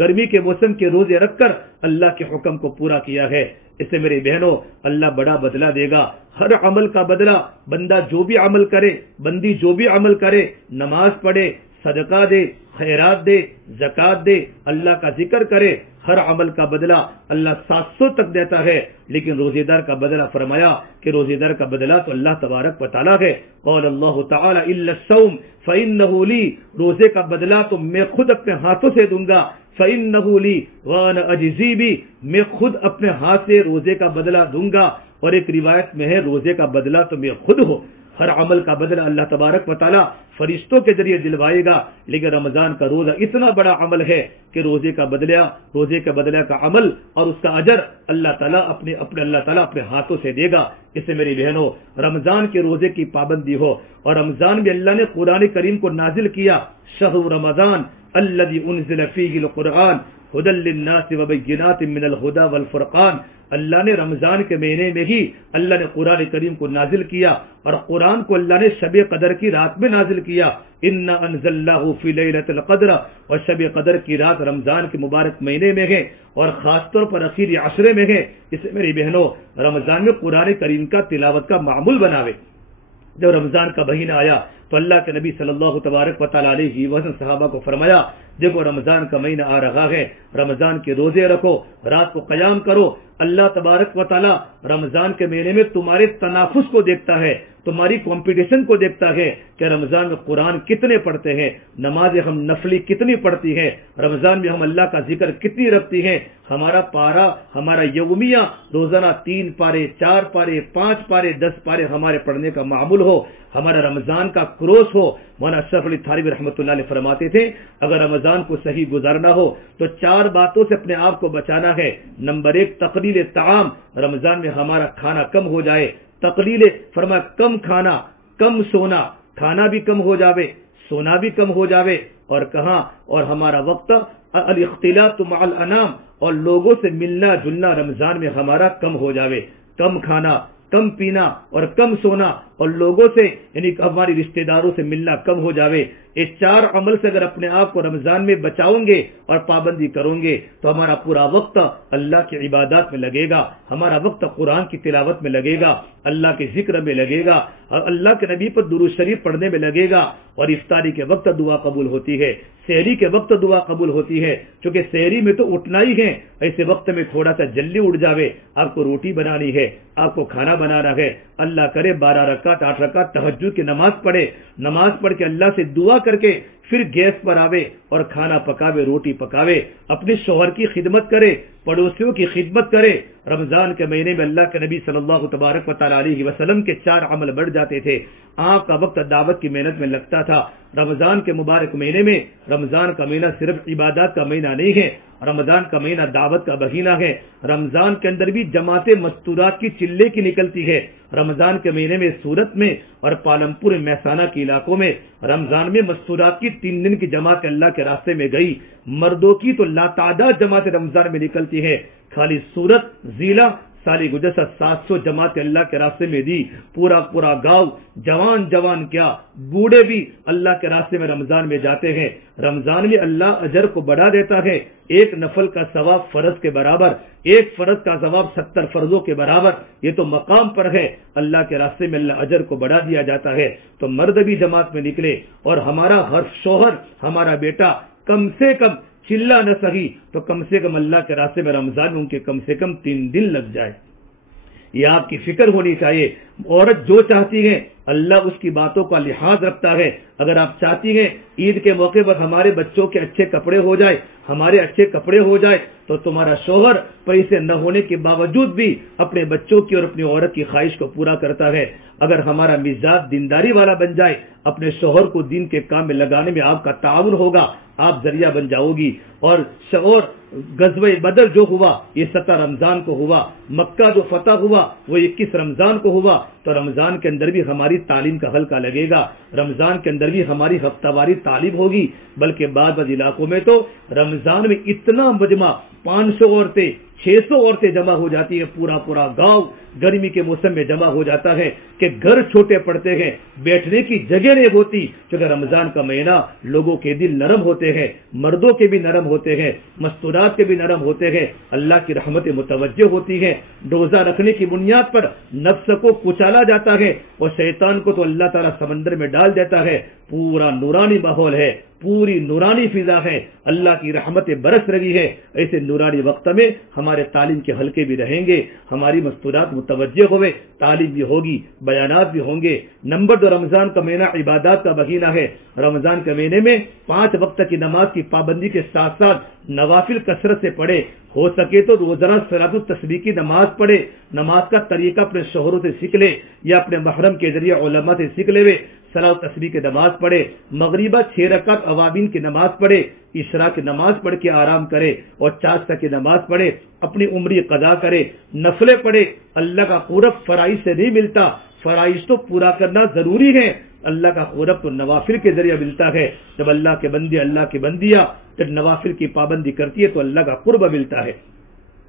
گرمی کے موسم کے روزے رکھ کر اللہ کے حکم کو پورا کیا ہے۔ اس سے میری بہنوں اللہ بڑا بدلہ دے گا، ہر عمل کا بدلہ۔ بندہ جو بھی عمل کرے، بندی جو بھی عمل کرے، نماز پڑھے، صدقہ دے، خیرات دے، زکوٰۃ دے، اللہ کا ذکر کرے، ہر عمل کا بدلہ اللہ 700 تک دیتا ہے۔ لیکن روزے دار کا بدلہ فرمایا کہ روزے دار کا بدلہ تو اللہ تبارک و تعالیٰ ہے۔ قال اللہ تعالی الا الصوم فانه لی، روزے کا بدلہ تو میں خود اپنے ہاتھوں سے دوں گا، فانه لی وانا اجزی بھی، میں خود اپنے ہاتھ سے روزے کا بدلہ دوں گا۔ اور ایک روایت میں ہے روزے کا بدلہ تو میں خود ہوں۔ ہر عمل کا بدلہ اللہ تبارک و تعالیٰ فرشتوں کے ذریعے دلوائے گا، لیکن رمضان کا روزہ اتنا بڑا عمل ہے کہ روزے کا بدلہ کا عمل اور اس کا اجر اللہ تعالیٰ اپنے ہاتھوں سے دے گا۔ اس سے میری بہنوں رمضان کے روزے کی پابندی ہو، اور رمضان میں اللہ نے قرآن کریم کو نازل کیا، شہر رمضان الذی انزل فیہ القرآن ھدی للناس وبینات من الھدی والفرقان، اللہ نے رمضان کے مہینے میں ہی اللہ نے قرآن کریم کو نازل کیا، اور قرآن کو اللہ نے شب قدر کی رات میں نازل کیا۔ انا انزلناہ فی لیلۃ القدر، اور شب قدر کی رات رمضان کے مبارک مہینے میں ہے، اور خاص طور پر اخیری عشرے میں ہے۔ اس سے میری بہنوں رمضان میں قرآن کریم کا تلاوت کا معمول بناوے۔ جب رمضان کا مہینہ آیا تو اللہ کے نبی صلی اللہ تبارک و تعالیٰ علیہ وسلم صحابہ کو فرمایا دیکھو رمضان کا مہینہ آ رہا ہے، رمضان کے روزے رکھو، رات کو قیام کرو۔ اللہ تبارک و تعالیٰ رمضان کے مہینے میں تمہارے تنافس کو دیکھتا ہے، تمہاری کمپٹیشن کو دیکھتا ہے کہ رمضان میں قرآن کتنے پڑھتے ہیں، نماز ہم نفلی کتنی پڑھتی ہیں، رمضان میں ہم اللہ کا ذکر کتنی رکھتی ہیں، ہمارا پارا، ہمارا یومیہ روزانہ 3 پارے، 4 پارے، 5 پارے، 10 پارے ہمارے پڑھنے کا معمول ہو، ہمارا رمضان کا کروس ہو۔ مولانا اشرف علی تھانوی رحمۃ اللہ علیہ فرماتے تھے اگر رمضان کو صحیح گزارنا ہو تو 4 باتوں سے اپنے آپ کو بچانا ہے۔ نمبر 1 تقلیل طعام، رمضان میں ہمارا کھانا کم ہو جائے، تقلیل فرمایا کم کھانا، کم سونا، کھانا بھی کم ہو جاوے، سونا بھی کم ہو جاوے، اور کہاں اور ہمارا وقت الاختلاط مع الانام، اور لوگوں سے ملنا جلنا رمضان میں ہمارا کم ہو جاوے، کم کھانا، کم پینا اور کم سونا، اور لوگوں سے یعنی ہماری رشتہ داروں سے ملنا کم ہو جاوے۔ یہ 4 عمل سے اگر اپنے آپ کو رمضان میں بچاؤں گے اور پابندی کروں گے تو ہمارا پورا وقت اللہ کی عبادات میں لگے گا، ہمارا وقت قرآن کی تلاوت میں لگے گا، اللہ کے ذکر میں لگے گا، اور اللہ کے نبی پر درود شریف پڑھنے میں لگے گا، اور افطاری کے وقت دعا قبول ہوتی ہے، سحری کے وقت دعا قبول ہوتی ہے، کیونکہ سحری میں تو اٹھنا ہی ہے، ایسے وقت میں تھوڑا سا جلدی اٹھ جاوے، آپ کو روٹی بنانی ہے، آپ کو کھانا بنانا ہے، اللہ کرے 12 رکعت 8 رکعت تہجد کی نماز پڑھے، نماز پڑھ کے اللہ سے دعا کر کے پھر گیس پر آوے اور کھانا پکاوے، روٹی پکاوے، اپنے شوہر کی خدمت کرے، پڑوسیوں کی خدمت کرے۔ رمضان کے مہینے میں اللہ کے نبی صلی اللہ تبارک و تعالیٰ علیہ وسلم کے 4 عمل بڑھ جاتے تھے۔ آپ کا وقت دعوت کی محنت میں لگتا تھا۔ رمضان کے مبارک مہینے میں، رمضان کا مہینہ صرف عبادات کا مہینہ نہیں ہے، رمضان کا مہینہ دعوت کا مہینہ ہے۔ رمضان کے اندر بھی جماعتیں مستورات کی چلے کی نکلتی ہے۔ رمضان کے مہینے میں سورت میں اور پالمپور محسانہ کے علاقوں میں رمضان میں مستورات کی 3 دن کی جماعت اللہ کے راستے میں گئی۔ مردوں کی تو لاتعداد جماعت رمضان میں نکلتی ہے، خالی سورت ضلع سالی گزشتہ 700 جماعت اللہ کے راستے میں دی۔ پورا گاؤں، جوان کیا بوڑھے بھی اللہ کے راستے میں رمضان میں جاتے ہیں۔ رمضان میں اللہ اجر کو بڑھا دیتا ہے، ایک نفل کا ثواب فرض کے برابر، ایک فرض کا ثواب 70 فرضوں کے برابر، یہ تو مقام پر ہے، اللہ کے راستے میں اللہ اجر کو بڑھا دیا جاتا ہے۔ تو مرد بھی جماعت میں نکلے، اور ہمارا ہر شوہر، ہمارا بیٹا کم سے کم چلا نہ سہی تو کم سے کم اللہ کے راستے میں رمضان میں ان کے کم سے کم 3 دن لگ جائے۔ یہ آپ کی فکر ہونی چاہیے۔ عورت جو چاہتی ہے اللہ اس کی باتوں کا لحاظ رکھتا ہے۔ اگر آپ چاہتی ہیں عید کے موقع پر ہمارے بچوں کے اچھے کپڑے ہو جائے، ہمارے اچھے کپڑے ہو جائے، تو تمہارا شوہر پیسے نہ ہونے کے باوجود بھی اپنے بچوں کی اور اپنی عورت کی خواہش کو پورا کرتا ہے۔ اگر ہمارا مزاج دینداری والا بن جائے، اپنے شوہر کو دین کے کام میں لگانے میں آپ کا تعاون ہوگا، آپ ذریعہ بن جاؤ گی۔ اور غزوہ بدر جو ہوا یہ 17 رمضان کو ہوا، مکہ جو فتح ہوا وہ 21 رمضان کو ہوا، تو رمضان کے اندر بھی ہماری تعلیم کا حلقہ لگے گا، رمضان کے اندر بھی ہماری ہفتہ واری تعلیم ہوگی۔ بلکہ بعض علاقوں میں تو رمضان میں اتنا مجمع 500 عورتیں 600 عورتیں جمع ہو جاتی ہیں، پورا گاؤں گرمی کے موسم میں جمع ہو جاتا ہے کہ گھر چھوٹے پڑتے ہیں، بیٹھنے کی جگہ نہیں ہوتی، کیونکہ رمضان کا مہینہ لوگوں کے دل نرم ہوتے ہیں، مردوں کے بھی نرم ہوتے ہیں، مستورات کے بھی نرم ہوتے ہیں، اللہ کی رحمت متوجہ ہوتی ہے۔ روزہ رکھنے کی بنیاد پر نفس کو کچالا جاتا ہے اور شیطان کو تو اللہ تعالیٰ سمندر میں ڈال دیتا ہے۔ پورا نورانی ماحول ہے، پوری نورانی فضا ہے، اللہ کی رحمتیں برس رہی ہے۔ ایسے نورانی وقت میں ہمارے تعلیم کے حلقے بھی رہیں گے، ہماری مستورات متوجہ ہوئے، تعلیم بھی ہوگی، بیانات بھی ہوں گے۔ نمبر 2، رمضان کا مہینہ عبادات کا مہینہ ہے۔ رمضان کے مہینے میں 5 وقت کی نماز کی پابندی کے ساتھ ساتھ نوافل کثرت سے پڑھے، ہو سکے تو روزانہ صلاۃ التسبیح کی نماز پڑھے۔ نماز کا طریقہ اپنے شوہروں سے سیکھ لے یا اپنے محرم کے ذریعے علماء سے سیکھ لے، صلاۃ التسبیح کی نماز پڑھے، مغربہ 6 رکعت اوابین کی نماز پڑھے، عشاء کی نماز پڑھ کے آرام کرے اور چاشتہ کی نماز پڑھے، اپنی عمری قضا کرے، نفلیں پڑھے۔ اللہ کا قرب فرائض سے نہیں ملتا، فرائض تو پورا کرنا ضروری ہے، اللہ کا قرب تو نوافل کے ذریعے ملتا ہے۔ جب اللہ کے بندے اللہ کی بندیاں جب نوافل کی پابندی کرتی ہے تو اللہ کا قرب ملتا ہے۔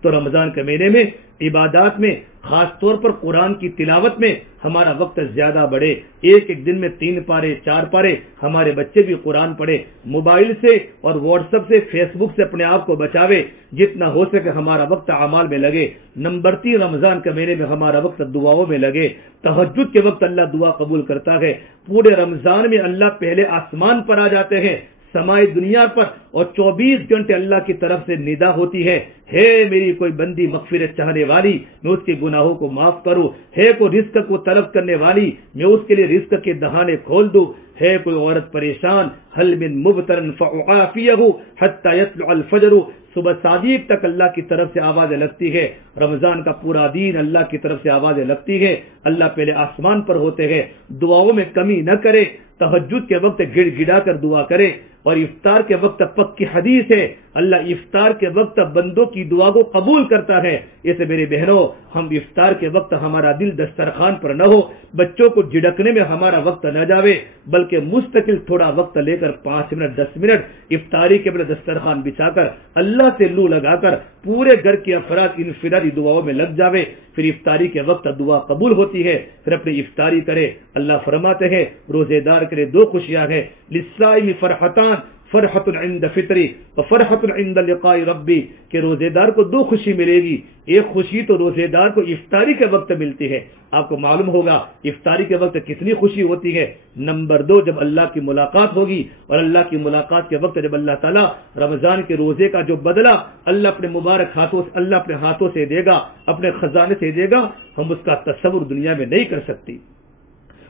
تو رمضان کے مہینے میں عبادات میں خاص طور پر قرآن کی تلاوت میں ہمارا وقت زیادہ بڑھے، ایک دن میں 3 پارے 4 پارے، ہمارے بچے بھی قرآن پڑھے، موبائل سے اور واٹس ایپ سے فیس بک سے اپنے آپ کو بچاوے، جتنا ہو سکے ہمارا وقت اعمال میں لگے۔ نمبر 3، رمضان کے مہینے میں ہمارا وقت دعاؤں میں لگے، تہجد کے وقت اللہ دعا قبول کرتا ہے۔ پورے رمضان میں اللہ پہلے آسمان پر آ جاتے ہیں، سمائے دنیا پر، اور 24 گھنٹے اللہ کی طرف سے ندا ہوتی ہے، ہے میری کوئی بندی مغفرت چاہنے والی میں اس کے گناہوں کو معاف کروں، ہے کوئی رزق کو طلب کرنے والی میں اس کے لیے رزق کے دہانے کھول دوں، ہے کوئی عورت پریشان حل من مبتر فاعافیہ حتی یطلع الفجر، صبح صادق تک اللہ کی طرف سے آوازیں لگتی ہے۔ رمضان کا پورا دین اللہ کی طرف سے آوازیں لگتی ہے، اللہ پہلے آسمان پر ہوتے ہیں۔ دعاؤں میں کمی نہ کرے، تہجد کے وقت گڑ گڑا کر دعا کرے، اور افطار کے وقت پکی حدیث ہے اللہ افطار کے وقت بندوں کی دعا کو قبول کرتا ہے۔ اسے میرے بہنوں، ہم افطار کے وقت ہمارا دل دسترخوان پر نہ ہو، بچوں کو جھڑکنے میں ہمارا وقت نہ جاوے، بلکہ مستقل تھوڑا وقت لے کر 5 منٹ 10 منٹ افطاری کے بعد دسترخوان بچھا کر اللہ سے لو لگا کر پورے گھر کے افراد انفرادی دعاؤں میں لگ جاوے، پھر افطاری کے وقت دعا قبول ہوتی ہے، پھر اپنی افطاری کرے۔ اللہ فرماتے ہیں روزے دار کے لیے 2 خوشیاں ہیں، للصائم فرحتان، فرحت عند فطری وفرحت عند لقاء ربی، کہ روزے دار کو 2 خوشی ملے گی۔ ایک خوشی تو روزے دار کو افطاری کے وقت ملتی ہے، آپ کو معلوم ہوگا افطاری کے وقت کتنی خوشی ہوتی ہے۔ نمبر 2، جب اللہ کی ملاقات ہوگی، اور اللہ کی ملاقات کے وقت جب اللہ تعالیٰ رمضان کے روزے کا جو بدلہ اللہ اپنے مبارک ہاتھوں سے اللہ اپنے ہاتھوں سے دے گا، اپنے خزانے سے دے گا، ہم اس کا تصور دنیا میں نہیں کر سکتی۔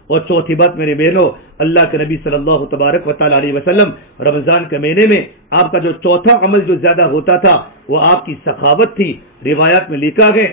اور چوتھی بات میرے بہنوں، اللہ کے نبی صلی اللہ تبارک و تعالی علیہ وسلم رمضان کے مہینے میں آپ کا جو چوتھا عمل جو زیادہ ہوتا تھا وہ آپ کی سخاوت تھی۔ روایات میں لکھا ہے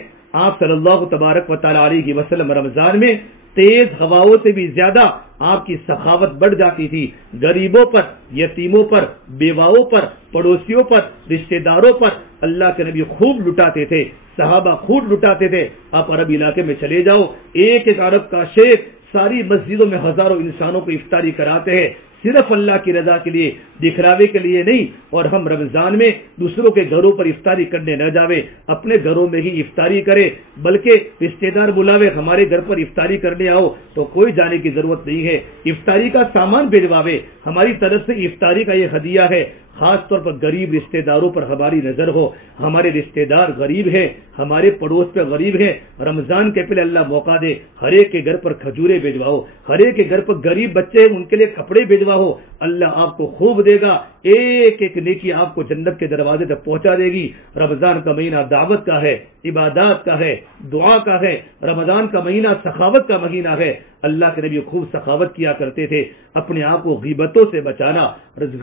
آپ صلی اللہ تبارک و تعالی علیہ وسلم رمضان میں تیز ہواؤں سے بھی زیادہ آپ کی سخاوت بڑھ جاتی تھی، غریبوں پر، یتیموں پر، بیواؤں پر، پڑوسیوں پر، رشتہ داروں پر اللہ کے نبی خوب لٹاتے تھے، صحابہ خوب لٹاتے تھے۔ آپ عرب علاقے میں چلے جاؤ، ایک ایک عرب کا شیخ ساری مسجدوں میں ہزاروں انسانوں کو افطاری کراتے ہیں، صرف اللہ کی رضا کے لیے، دکھلاوے کے لیے نہیں۔ اور ہم رمضان میں دوسروں کے گھروں پر افطاری کرنے نہ جاوے، اپنے گھروں میں ہی افطاری کرے، بلکہ رشتہ دار بلاوے ہمارے گھر پر افطاری کرنے آؤ تو کوئی جانے کی ضرورت نہیں ہے، افطاری کا سامان بھیجواوے، ہماری طرف سے افطاری کا یہ ہدیہ ہے۔ خاص طور پر غریب رشتہ داروں پر ہماری نظر ہو، ہمارے رشتہ دار غریب ہیں، ہمارے پڑوس پہ غریب ہیں، رمضان کے پہلے اللہ موقع دے، ہر ایک کے گھر پر کھجورے بھیجواؤ، ہر ایک کے گھر پر غریب بچے ہیں ان کے لیے کپڑے بھیجواؤ، اللہ آپ کو خوب دے گا۔ ایک ایک نیکی آپ کو جنت کے دروازے تک پہنچا دے گی۔ رمضان کا مہینہ دعوت کا ہے، عبادات کا ہے، دعا کا ہے۔ رمضان کا مہینہ سخاوت کا مہینہ ہے۔ اللہ کے نبی خوب سخاوت کیا کرتے تھے۔ اپنے آپ کو غیبتوں سے بچانا،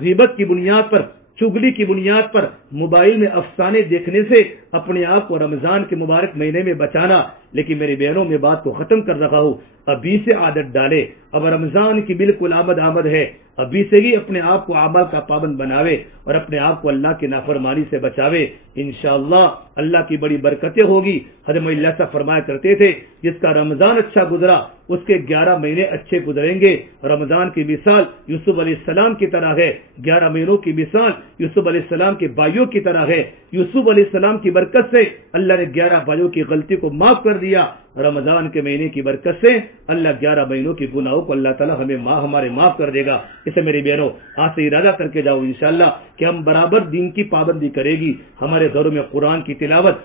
غیبت کی بنیاد پر، چگلی کی بنیاد پر موبائل میں افسانے دیکھنے سے اپنے آپ کو رمضان کے مبارک مہینے میں بچانا۔ لیکن میری بہنوں میں بات کو ختم کر رہا ہوں، ابھی سے عادت ڈالے۔ اب رمضان کی بالکل آمد ہے، ابھی سے ہی اپنے آپ کو اعمال کا پابند بناوے اور اپنے آپ کو اللہ کی نافرمانی سے بچاوے۔ انشاءاللہ اللہ کی بڑی برکتیں ہوگی۔ حضرت اللہ صاحب فرمایا کرتے تھے جس کا رمضان اچھا گزرا اس کے 11 مہینے اچھے گزریں گے۔ رمضان کی مثال یوسف علیہ السلام کی طرح ہے، 11 مہینوں کی مثال یوسف علیہ السلام کے بھائیوں کی طرح ہے۔ یوسف علیہ السلام کی برکت سے اللہ نے 11 بھائیوں کی غلطی کو معاف کر دیا۔ رمضان کے مہینے کی برکت سے اللہ 11 مہینوں کی گناہوں کو اللہ تعالیٰ ہمارے معاف کر دے گا۔ اسے میری بہنوں آج سے ارادہ کر کے جاؤ انشاءاللہ کہ ہم برابر دین کی پابندی کرے گی، ہمارے گھروں میں قرآن کی تلاوت،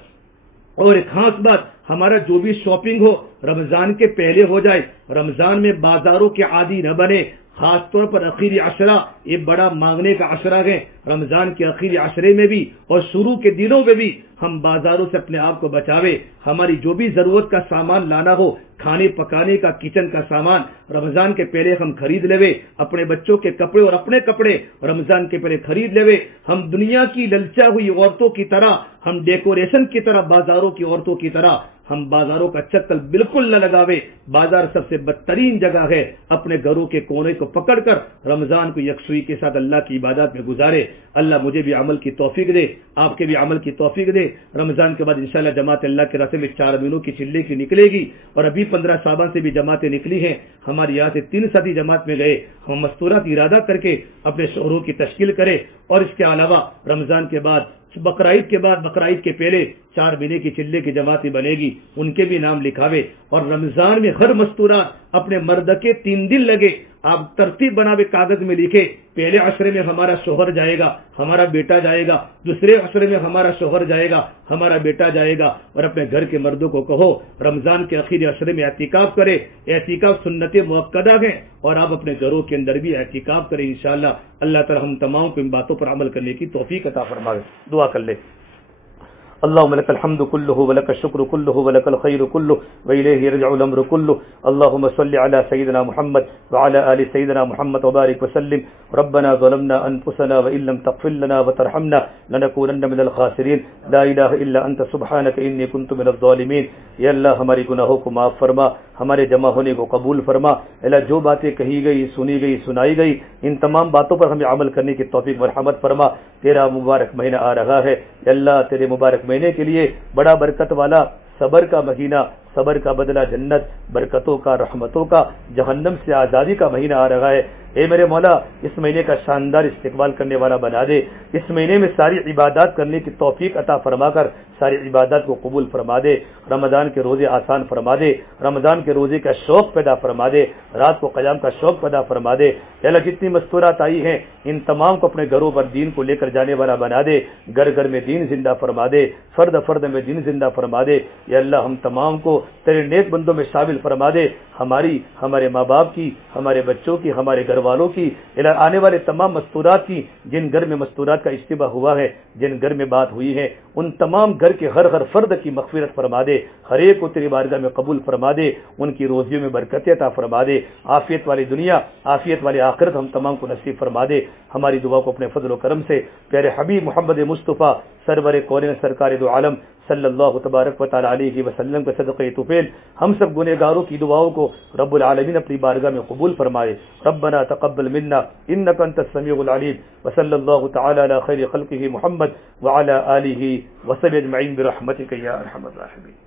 اور ایک خاص بات ہمارا جو بھی شاپنگ ہو رمضان کے پہلے ہو جائے، رمضان میں بازاروں کے عادی نہ بنے۔ خاص طور پر اخیری عشرہ یہ بڑا مانگنے کا عشرہ ہے۔ رمضان کے اخیری عشرے میں بھی اور شروع کے دنوں میں بھی ہم بازاروں سے اپنے آپ کو بچاوے۔ ہماری جو بھی ضرورت کا سامان لانا ہو، کھانے پکانے کا، کچن کا سامان رمضان کے پہلے ہم خرید لیوے۔ اپنے بچوں کے کپڑے اور اپنے کپڑے رمضان کے پہلے خرید لیوے۔ ہم دنیا کی للچا ہوئی عورتوں کی طرح، ہم ڈیکوریشن کی طرح، بازاروں کی عورتوں کی طرح ہم بازاروں کا چکر بالکل نہ لگاوے۔ بازار سب سے بدترین جگہ ہے۔ اپنے گھروں کے کونے کو پکڑ کر رمضان کو یکسوئی کے ساتھ اللہ کی عبادت میں گزارے۔ اللہ مجھے بھی عمل کی توفیق دے، آپ کے بھی عمل کی توفیق دے۔ رمضان کے بعد انشاءاللہ جماعت اللہ کے راستے میں 4 مہینوں کی چلے کی نکلے گی، اور ابھی 15 شعبان سے بھی جماعتیں نکلی ہیں۔ ہمارے یہاں سے 3 ساتھی جماعت میں گئے۔ ہم مستورات ارادہ کر کے اپنے شوہروں کی تشکیل کرے، اور اس کے علاوہ رمضان کے بعد بقرعید کے بعد، بقرعید کے پہلے 4 مہینے کی چلے کی جماعت بنے گی، ان کے بھی نام لکھاوے۔ اور رمضان میں ہر مستورات اپنے مرد کے 3 دن لگے، آپ ترتیب بناوے، کاغذ میں لکھے پہلے عشرے میں ہمارا شوہر جائے گا، ہمارا بیٹا جائے گا، دوسرے عشرے میں ہمارا شوہر جائے گا، ہمارا بیٹا جائے گا۔ اور اپنے گھر کے مردوں کو کہو رمضان کے آخری عشرے میں اعتکاف کرے۔ اعتکاف سنت مؤکدہ ہے، اور آپ اپنے گھروں کے اندر بھی اعتکاف کریں انشاءاللہ۔ اللہ تعالی ہم تمام کو ان باتوں پر عمل کرنے کی توفیق عطا فرمائے۔ دعا کر لے۔ اللهم لك الحمد كله ولك الشكر كله ولك الخير كله وإليه يرجع الأمر كله اللهم صل على سيدنا محمد وعلى آل سيدنا محمد وبارك وسلم ربنا ظلمنا أنفسنا وإن لم تغفر لنا وترحمنا لنكونن من الخاسرين لا إله إلا أنت سبحانك إني كنت من الظالمين۔ یا اللہ ہماری گناہوں کو معاف فرما، ہمارے جمع ہونے کو قبول فرما۔ اللہ جو باتیں کہی گئی، سنی گئی، سنائی گئی، ان تمام باتوں پر ہمیں عمل کرنے کی توفیق مرحمت فرما۔ تیرا مبارک مہینہ آ رہا ہے، یا اللہ تیرے مبارک مہینے کے لیے بڑا برکت والا صبر کا مہینہ، صبر کا بدلہ جنت، برکتوں کا، رحمتوں کا، جہنم سے آزادی کا مہینہ آ رہا ہے۔ اے میرے مولا اس مہینے کا شاندار استقبال کرنے والا بنا دے۔ اس مہینے میں ساری عبادات کرنے کی توفیق عطا فرما کر ساری عبادات کو قبول فرما دے۔ رمضان کے روزے آسان فرما دے، رمضان کے روزے کا شوق پیدا فرما دے، رات کو قیام کا شوق پیدا فرما دے۔ یا اللہ جتنی مستورات آئی ہیں ان تمام کو اپنے گھروں پر دین کو لے کر جانے والا بنا دے، گھر گھر میں دین زندہ فرما دے، فرد فرد میں دین زندہ فرما دے۔ یا اللہ ہم تمام کو تیرے نیک بندوں میں شامل فرما دے، ہماری، ہمارے ماں باپ کی، ہمارے بچوں کی، ہمارے گھر والوں کی، آنے والے تمام مستورات کی، جن گھر میں مستورات کا اجتماع ہوا ہے، جن گھر میں بات ہوئی ہے، ان تمام گھر کے ہر فرد کی مغفرت فرما دے، ہر ایک کو تیری بارگاہ میں قبول فرما دے، ان کی روزیوں میں برکت عطا فرما دے، عافیت والی دنیا، عافیت والی آخرت ہم تمام کو نصیب فرما دے۔ ہماری دعا کو اپنے فضل و کرم سے پیارے حبیب محمد مصطفیٰ سرور کونین سرکار دو عالم صلی اللہ تبارک و تعالی علیہ وسلم کے صدقے طفیل ہم سب گنہگاروں کی دعاؤں کو رب العالمین اپنی بارگاہ میں قبول فرمائے۔ ربنا تقبل منا انک انت السمیع العلیم وصلی اللہ تعالی علی خیر خلقہ محمد وعلی آلہ وصحبہ اجمعین برحمتک یا ارحم الراحمین۔